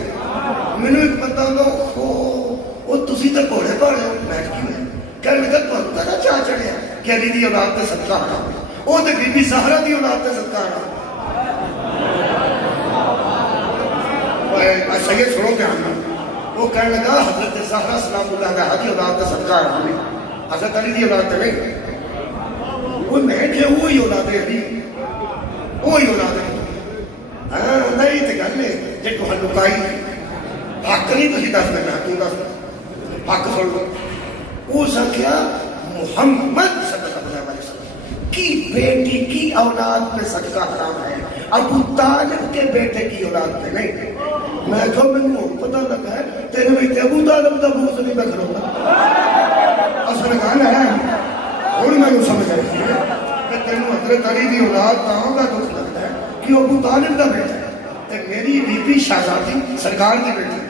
میں نے ایک بندہ ہوگا وہ تسی تو گھوڑے پاڑے ہو بیٹھ کی میں کہنے لگا تو اللہ کا چاہ چڑھیا کہ علی دی اولاد تے صدقہ حرام وہ تے بی بی زہرا دی اولاد تے صدقہ حرام سید سنو دھیان نال وہ کہنے لگا حضرت زہرا سلام اللہ علیہا دی اولاد تے صدقہ حرام ہے حضرت علی دی اولاد تے نہیں وہ میں کہ وہی اولاد علی وہی اولاد علی ہاں نہیں تے گل ہے جے کو لکائی حق نہیں تسی دس دینا تو دس حق سن لو اس کیا محمد صلی اللہ علیہ وسلم کی بیٹی کی اولاد پہ صدقہ حرام ہے ابو طالب کے بیٹے کی اولاد پہ نہیں میں جو میں کو پتہ لگا ہے تیرے میں ابو طالب دا بوز نہیں میں کروں گا اصل گانا ہے اور میں کو سمجھ آئی کہ تینوں حضرت علی دی اولاد تاؤں کا دکھ لگتا ہے کہ ابو طالب دا بیٹا ہے تے میری بی بی شہزادی سرکار دی بیٹی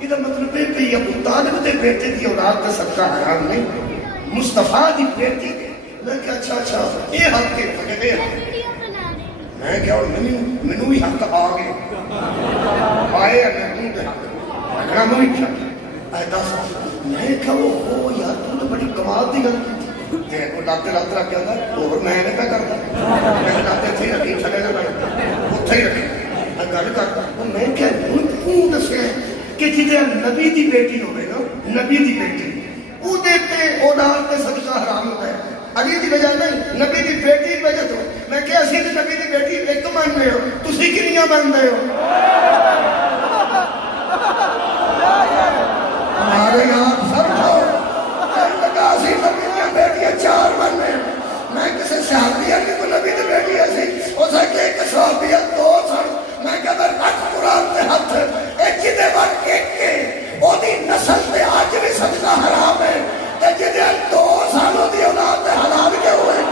یہ مطلب ہے کہ ابو طالب دے بیٹے دی اولاد کا صدقہ حرام نہیں مصطفیٰ دی بیٹی میں کہ اچھا یہ حق کے پکڑے میں کیا اور منو بھی حق آ گئے پائے میں دے حق اگرہ میں بھی کیا ایتا سا میں کہا وہ ہو یار تو بڑی کمال دی گل کی کو لاتے رکھ گیا تھا اور میں نے پہ کرتا میں لاتے تھے رکھی چھلے نہ بڑھتا اتھا ہی رکھی میں گل کرتا میں کیا نون دسے کہ جدے نبی دی بیٹی ہوئے نا نبی دی بیٹی او دیتے اولاد تے صدقہ حرام ہوتا ہے علی دی وجہ نہیں نبی دی بیٹی دی وجہ تو میں کہ اسی دی نبی دی بیٹی ایک مان رہے ہو تسی کنیاں مان رہے ہو ہمارے یہاں سر کھاؤ لگا اسی نبی دی بیٹی چار مان رہے ہو میں کسی صحابیہ کی تو نبی دی بیٹی ایسی ہو سکے ایک صحابیہ دو سن میں کہتا رکھ قرآن تے ہاتھ ایک جدے بار ایک کے او دی نسل تے آج بھی صدقہ حرام ہے تے جدے دو سالوں دی اولاد تے حلال کے ہوئے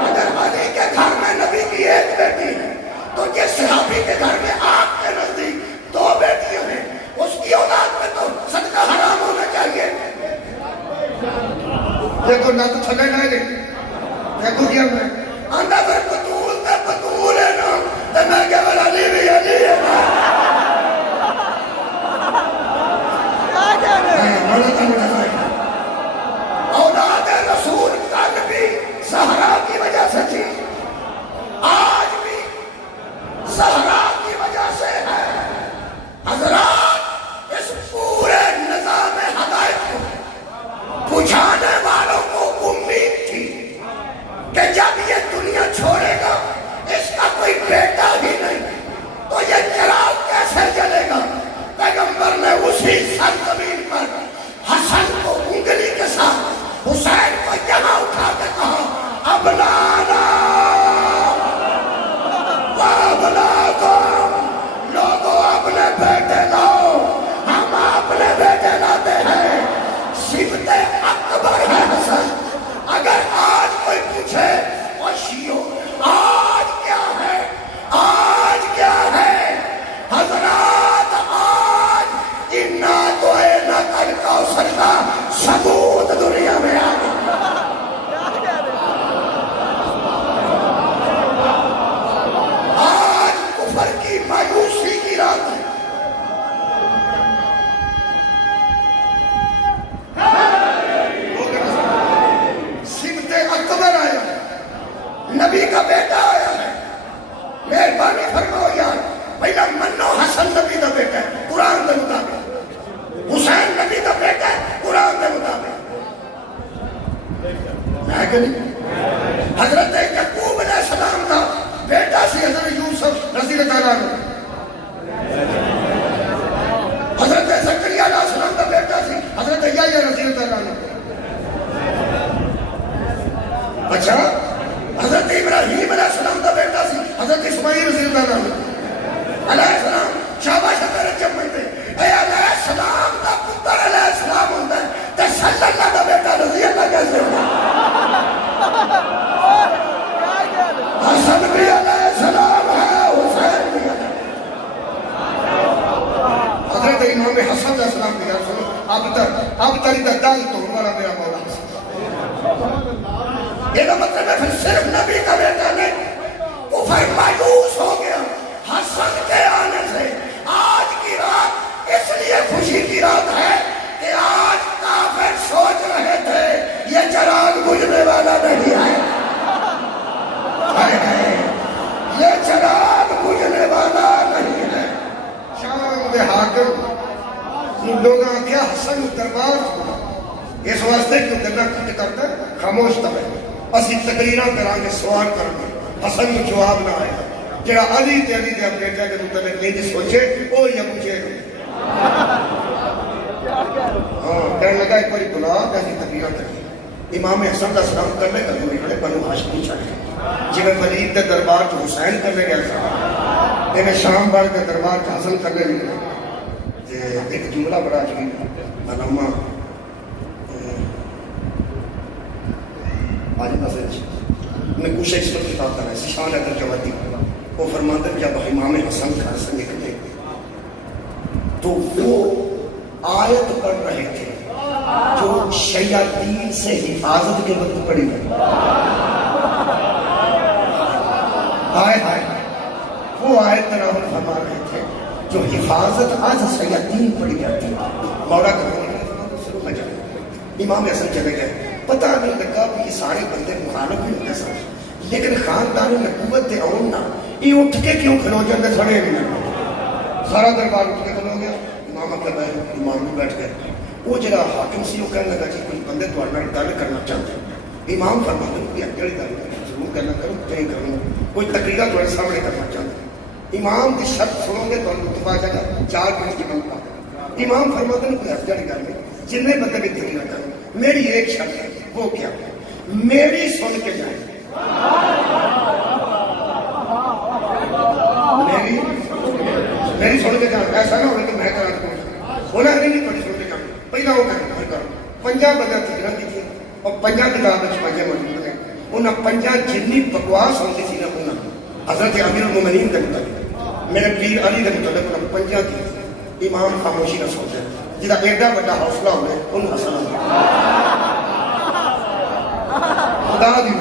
اگر علی کے گھر میں نبی کی ایک بیٹی ہے تو جس صحابی کے گھر میں آپ کے نزدیک دو بیٹیاں ہیں اس کی اولاد میں تو صدقہ حرام ہونا چاہیے دیکھو نہ تو تھلے نہ لے دیکھو کیا میں آندہ پھر پتول ہے نا تو میں کیا بل علی بھی علی ہے نا اولاد رسول کل بھی زہرا کی وجہ سے تھی آج بھی زہرا کی وجہ سے ہے حضرات اس پورے نظام ہدایت کو بجھانے والوں کو امید تھی کہ جب یہ دنیا چھوڑے گا اس کا کوئی بیٹا ہی نہیں تو یہ چراغ کیسے جلے گا پیغمبر نے اسی سرزمین پر حسن کو انگلی کے ساتھ حسین کو یہاں اٹھا کے کہا ابنانا وابناکم لوگوں اپنے بیٹے لاؤ ہم اپنے بیٹے لاتے ہیں صفت اکبر ہے حسن اگر آج کوئی پوچھے اور شیعوں آج کیا ہے حضرات آج انا تو اے نقل کوثر کا ثبوت دنیا میں آ گیا آج کفر کی مایوسی کی رات ہے اکبر آیا ہے نبی کا بیٹا آیا ہے مہربانی فرماؤ یار پہلا منو حسن نبی کا بیٹا ہے قرآن کے مطابق حسین نبی کا بیٹا ہے قرآن کے مطابق ہے کہ نہیں حضرت یعقوب علیہ السلام کا بیٹا سی حضرت یوسف رضی اللہ عنہ حضرت زکریا علیہ السلام کا بیٹا سی حضرت یحییٰ رضی اللہ عنہ اچھا حضرت ابراہیم علیہ السلام کا بیٹا سی حضرت اسماعیل رضی اللہ عنہ علیہ السلام شاباش میرے جمعیتے اے علیہ السلام کا پتر علیہ السلام ہوتا ہے تے صلی اللہ کا بیٹا رضی اللہ کیسے ہوتا ہے یہ مطلب ہے پھر صرف نبی کا بیٹا نہیں، کفر مایوس ہو گیا حسن کے آنے سے۔ آج کی رات اس لیے خوشی کی رات ہے کہ آج کافر سوچ رہے تھے یہ چراغ بجھنے والا نہیں ہے، یہ چراغ بجھنے والا نہیں ہے۔ شام دے حاکم لوگاں کیا حسن دربار اس واسطے کیوں کرنا کچھ کرتا ہے خاموش طبع اسی تقریراں کران کے سوال کرنا حسن کو جواب نہ آئے گا جڑا علی تے علی دے اپنے کے متعلق نہیں سوچے وہ یا پوچھے گا۔ ہاں کہنے لگا ایک باری بلا کیسی تقریراں کری امام حسن کا سلام کرنے کا دور کھڑے بنو ہاشمی چاہے جی میں ولید کے دربار کو حسین کرنے گیا تھا میں شام بار کے دربار کو حسن کرنے لگا۔ ایک جملہ بڑا عجیب علامہ آج نظر میں کوشش اس پر کتاب کر رہا ہے شان اگر جوادی وہ فرماتے ہیں جب امام حسن گھر سے نکلے تو وہ آیت پڑھ رہے تھے جو شیاطین سے حفاظت کے وقت پڑھی گئی۔ ہائے ہائے وہ آیت تلاوت فرما رہے تھے جو حفاظت آج شیاطین پڑی جاتی مولا شروع میں جائے امام حسن چلے گئے پتہ نہیں لگا کہ یہ سارے بندے مخالف بھی ہوتے سن لیکن خاندانی نبوت دے اون نہ یہ اٹھ کے کیوں کھلو جاندے سڑے بھی نہ سارا دربار اٹھ کے کھلو گیا امام اکبر بیٹھ امام بھی بیٹھ گئے وہ جڑا حاکم سی وہ کہنے لگا جی کوئی بندے تہاڈے نال گل کرنا چاہتے ہیں امام فرماتے ہیں کہ جڑی گل ضرور کرنا کرو تے کرو کوئی تقریرہ تہاڈے سامنے کرنا چاہتے ہیں امام کی شرط سنو گے تو اتفا جائے گا 4 منٹ کی بند پاتے امام فرماتے ہیں کوئی جڑی گل نہیں جتنے بندے بھی تقریرہ کریں میری ایک شرط ہے وہ کیا میری سن کے جائیں میری سن کے جائیں ایسا نہ ہوگا کہ میں کرا دوں ہونا نہیں پڑی سن کے جائیں پہلا وہ کریں 50 بندہ تقریرہ دیجیے اور 50 کتاب میں 5 موجود ہیں انہیں 50 جتنی بکواس ہوتی سی نہ انہیں حضرت امیر المومنین کے مطلب میرے پیر علی کے مطلب انہیں 50 کی امام خاموشی نہ سوچے جدا ایڈا بڑا حوصلہ ہوئے ان حسن خدا دی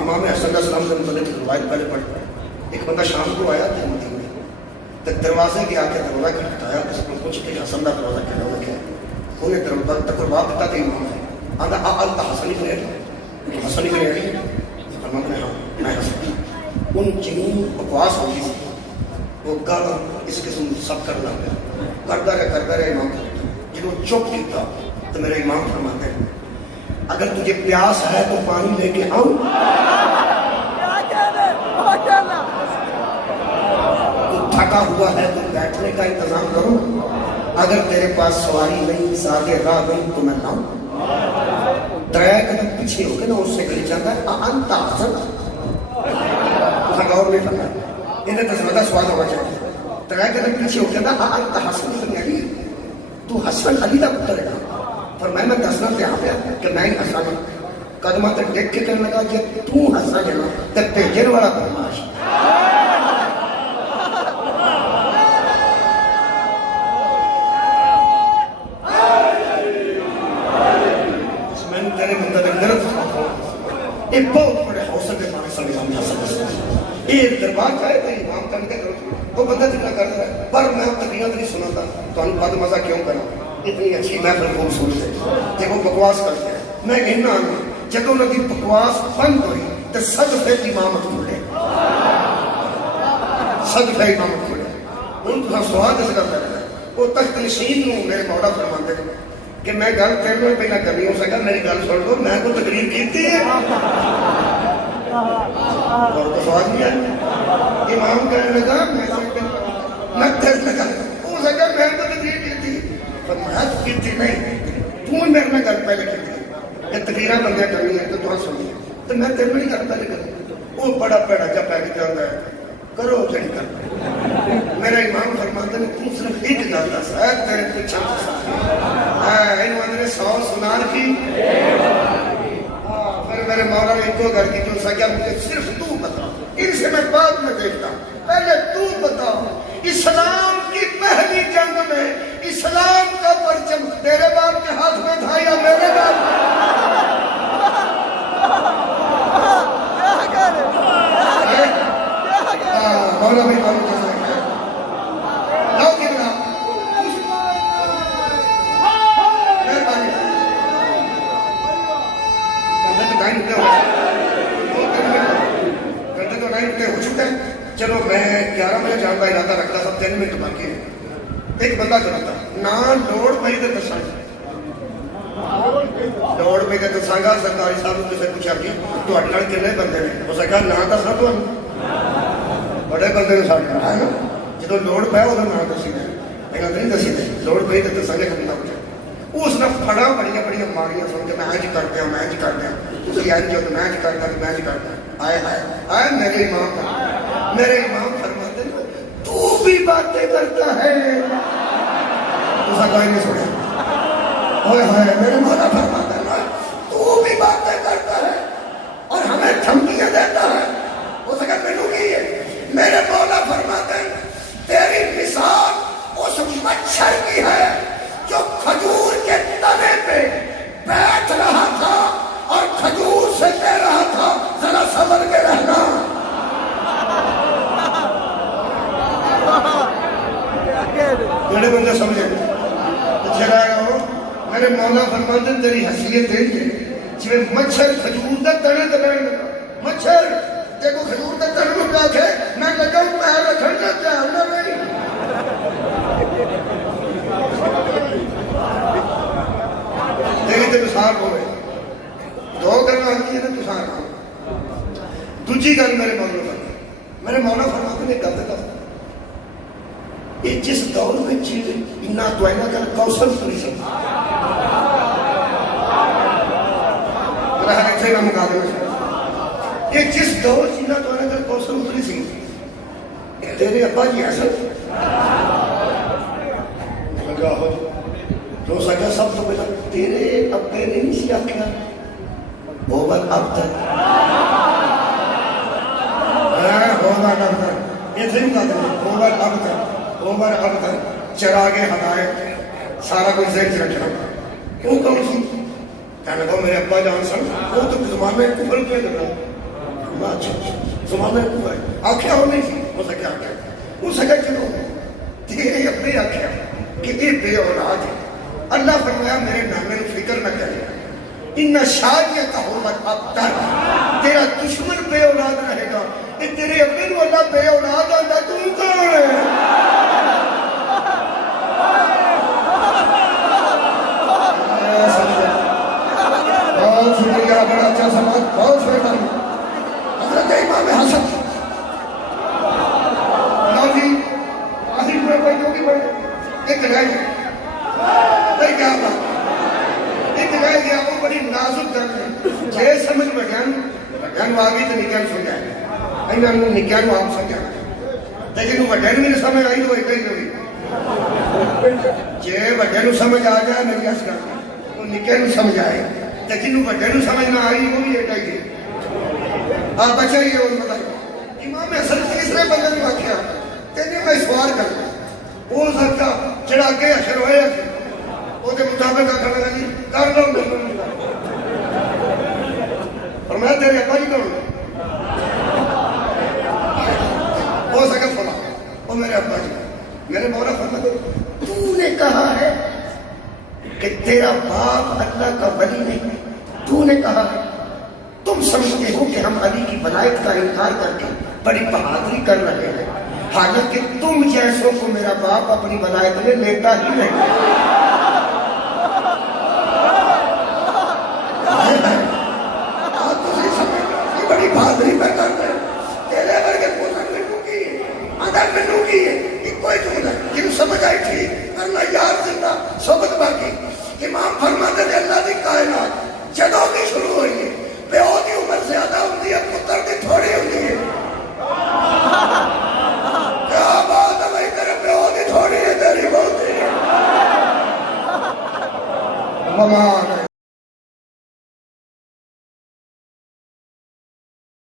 امام حسن علیہ السلام کے مطلب روایت پہلے پڑھتا ہے ایک بندہ شام کو آیا تھا مدینے میں تو دروازے کے آ کے دروازہ کھٹکھٹایا اس کو کچھ کہ حسن کا دروازہ کھڑا ہوا کیا انہیں دروازہ تقربا دیتا کہ امام ہے آدھا آلتا حسن ہی کریڈی حسن ہی کریڈی فرماتے ہیں ہاں میں حسن ان جنون بکواس ہوگی سی وہ گل اس قسم سب کرنا کرتا رہے امام جنہوں چپ کیتا تو میرے امام فرماتے ہیں اگر تجھے پیاس ہے تو پانی لے کے آؤں تو تھکا ہوا ہے تو بیٹھنے کا انتظام کروں اگر تیرے پاس سواری نہیں سادے راہ نہیں تو میں لاؤں ترے قدم پیچھے ہو کے نا اس سے گلی جاتا ہے انت حسن غور نہیں کرنا انہیں تو زیادہ سواد ہونا چاہیے ترے قدم پیچھے ہو کے نا انت حسن بن علی تو حسن علی کا پتر ہے پر میں دسنا پہ یہاں پہ کہ میں حسن قدمہ تک دیکھ کے کہنے لگا کہ تو حسن ہے نا تک بھیجن والا بدماش ایک بہت بڑے حوصلے کے پاس صلی اللہ علیہ وسلم ایک دربار چاہے تو امام کا نکل کرو وہ بندہ جتنا کر رہا ہے پر میں تقریرات نہیں سنا تھا تو انہوں بد مزہ کیوں کرا اتنی اچھی محفل خوبصورت ہے جب وہ بکواس کرتے ہیں میں کہنا جب انہوں کی بکواس بند ہوئی تو صدفے امامت کھولے صدفے امامت کھولے ان کو سواد اس کرتا رہتا ہے وہ تخت نشین میں میرے مولا فرماتے ہیں کہ میں گل کرنے پہلے کرنی ہو سکا میری گل سن لو میں کو تقریر کی ہے اور تو سوال نہیں ہے امام کہنے لگا میں تیز لگا ہو سکا میں تو تقریر کی تھی پر میں کی تھی نہیں تو میرے میں گل پہلے کی تھی کہ تقریرہ بندے کرنی ہے تو تو سنی تو میں تیرے میں گل پہلے کرنی وہ بڑا پیڑا جب پہلے جاتا ہے کرو جڑی کر میرا امام فرماتے ہیں تم صرف ایک گل دس ہے تیرے پیچھے انہوں نے 100 سنان کی پھر میرے مولا نے ایک دو گھر کی جو سکیا مجھے صرف تو بتا ان سے میں بعد میں دیکھتا پہلے تو بتا اسلام کی پہلی جنگ میں اسلام کا پرچم تیرے باپ کے ہاتھ میں تھا یا میرے باپ ٹائم کیا ہوا 2-3 گھنٹے تو ٹائم ہو چکا ہے. چلو میں 11 بجے جان کا ارادہ رکھتا تھا, 3 منٹ باقی ہے. ایک بندہ چلاتا نہ لوڑ پئی تو دساں لوڑ پئی تو دساں گا. سرکاری صاحب نے کسی پوچھا کہ تہاڈے نال کنے بندے نے, اس نے کہا نہ دساں تمہیں بڑے بندے نے ساڈے نال ہے نا. جدوں لوڑ پے اودوں نہ دسی دے, میں کہا نہیں دسی دے, لوڑ پئی تو دساں گے. بندہ پوچھا اس نے پھڑا بڑی ماریاں سن کے میں انج کر دیا میں انج کر دیا, تسی انج ہو تو میں انج کردا میں انج کردا. آئے ہائے آئے میرے امام فرماتے ہیں تو بھی باتیں کرتا ہے. دوسرا کوئی نہیں سنیا. اوئے ہوئے میرے مولا فرماتے ہیں تو بھی باتیں کرتا ہے اور ہمیں دھمکیاں دیتا ہے. اس کا مینوں کی ہے, میرے مولا فرماتے ہیں تیری مثال اس مچھر کی ہے جو کھجور کے تنے پہ بیٹھ رہا تھا اور کھجور سے کہہ رہا تھا ذرا صبر کے رہنا. میرے بندے سمجھے پیچھے رہ گا ہو. میرے مولا فرماتے ہیں تیری حیثیت ہے جی مچھر کھجور کے تنے تے بیٹھ لگا. مچھر دیکھو کھجور کے تنے میں کیا تھے میں لگا ہوں پیر رکھنا چاہنا نہیں. میری تو مثال ہوئے دو گلیں ہوتی ہیں تو دوجی گل میرے مولا فرماتے ہیں گل دس یہ جس دور میں اتنا تو اینا کر کوشل پوری سکتا میرا ہر اچھے کا مقابلہ ہے. یہ جس دور اتنا تو اینا کر کوشل پوری سکتا تیرے ابا جی ایسا لگا ہو جو سکا سب تو پہلا تیرے ابے نے نہیں سی آکھیا اوبر ابتر اوبر ابتر یہ صحیح بات ہے. اوبر ابتر چراغ ہدایت سارا کچھ ذہن سے رکھنا. کیوں کون سی کہنے لگا میرے ابا جان سن وہ تو زمانے کفر کیا کرنا زمانے کفر آکھیا ہو نہیں سی. وہ سکا آکھیا وہ سکا چلو تیرے ابے آکھیا کہ یہ بے اولاد ہے. اللہ فرمایا میرے نانے نے فکر نہ کرے ان شاریت ہومت ابتر تیرا دشمن بے اولاد رہے گا. کہ تیرے ابے نو اللہ بے اولاد آتا تو کون ہے؟ بہت شکریہ بڑا اچھا سماج بہت شکریہ. حضرت امام حسن لو جی آخری پورے بھائی جو بھی بڑھے ایک رہ گیا نہیں کیا بات ایک رہ گیا وہ بڑی نازک درد ہے. چھ سمجھ بڑھیاں آگئی تو نکل سو جائے اینا نو نکل آپ سمجھا لیکن وہ بڑھیاں میں سمجھ آئی تو ایک ہی ہوئی. چھ بڑھیاں سمجھ آ جائے میری اس کا وہ نکل سمجھ آئے لیکن وہ بڑھیاں سمجھ نہ آئی وہ بھی ایک ہی. آپ بچائیے اور بتائیے امام حسن تیسرے بندے نے واقعہ تینے میں سوال کرتا وہ سکتا چڑھا کے اشر ہوئے وہ دے مطابق آکھنے لگا جی کر لو اور میں تیرے ابا جی کون ہو سکا فلا وہ میرے ابا جی میرے مولا فرماتے تو نے کہا ہے کہ تیرا باپ اللہ کا ولی نہیں. تو نے کہا ہے تم سمجھتے ہو کہ ہم علی کی ولایت کا انکار کر کے بڑی بہادری کر رہے ہیں حالانکہ تم جیسوں کو میرا باپ اپنی ولایت میں لیتا ہی نہیں.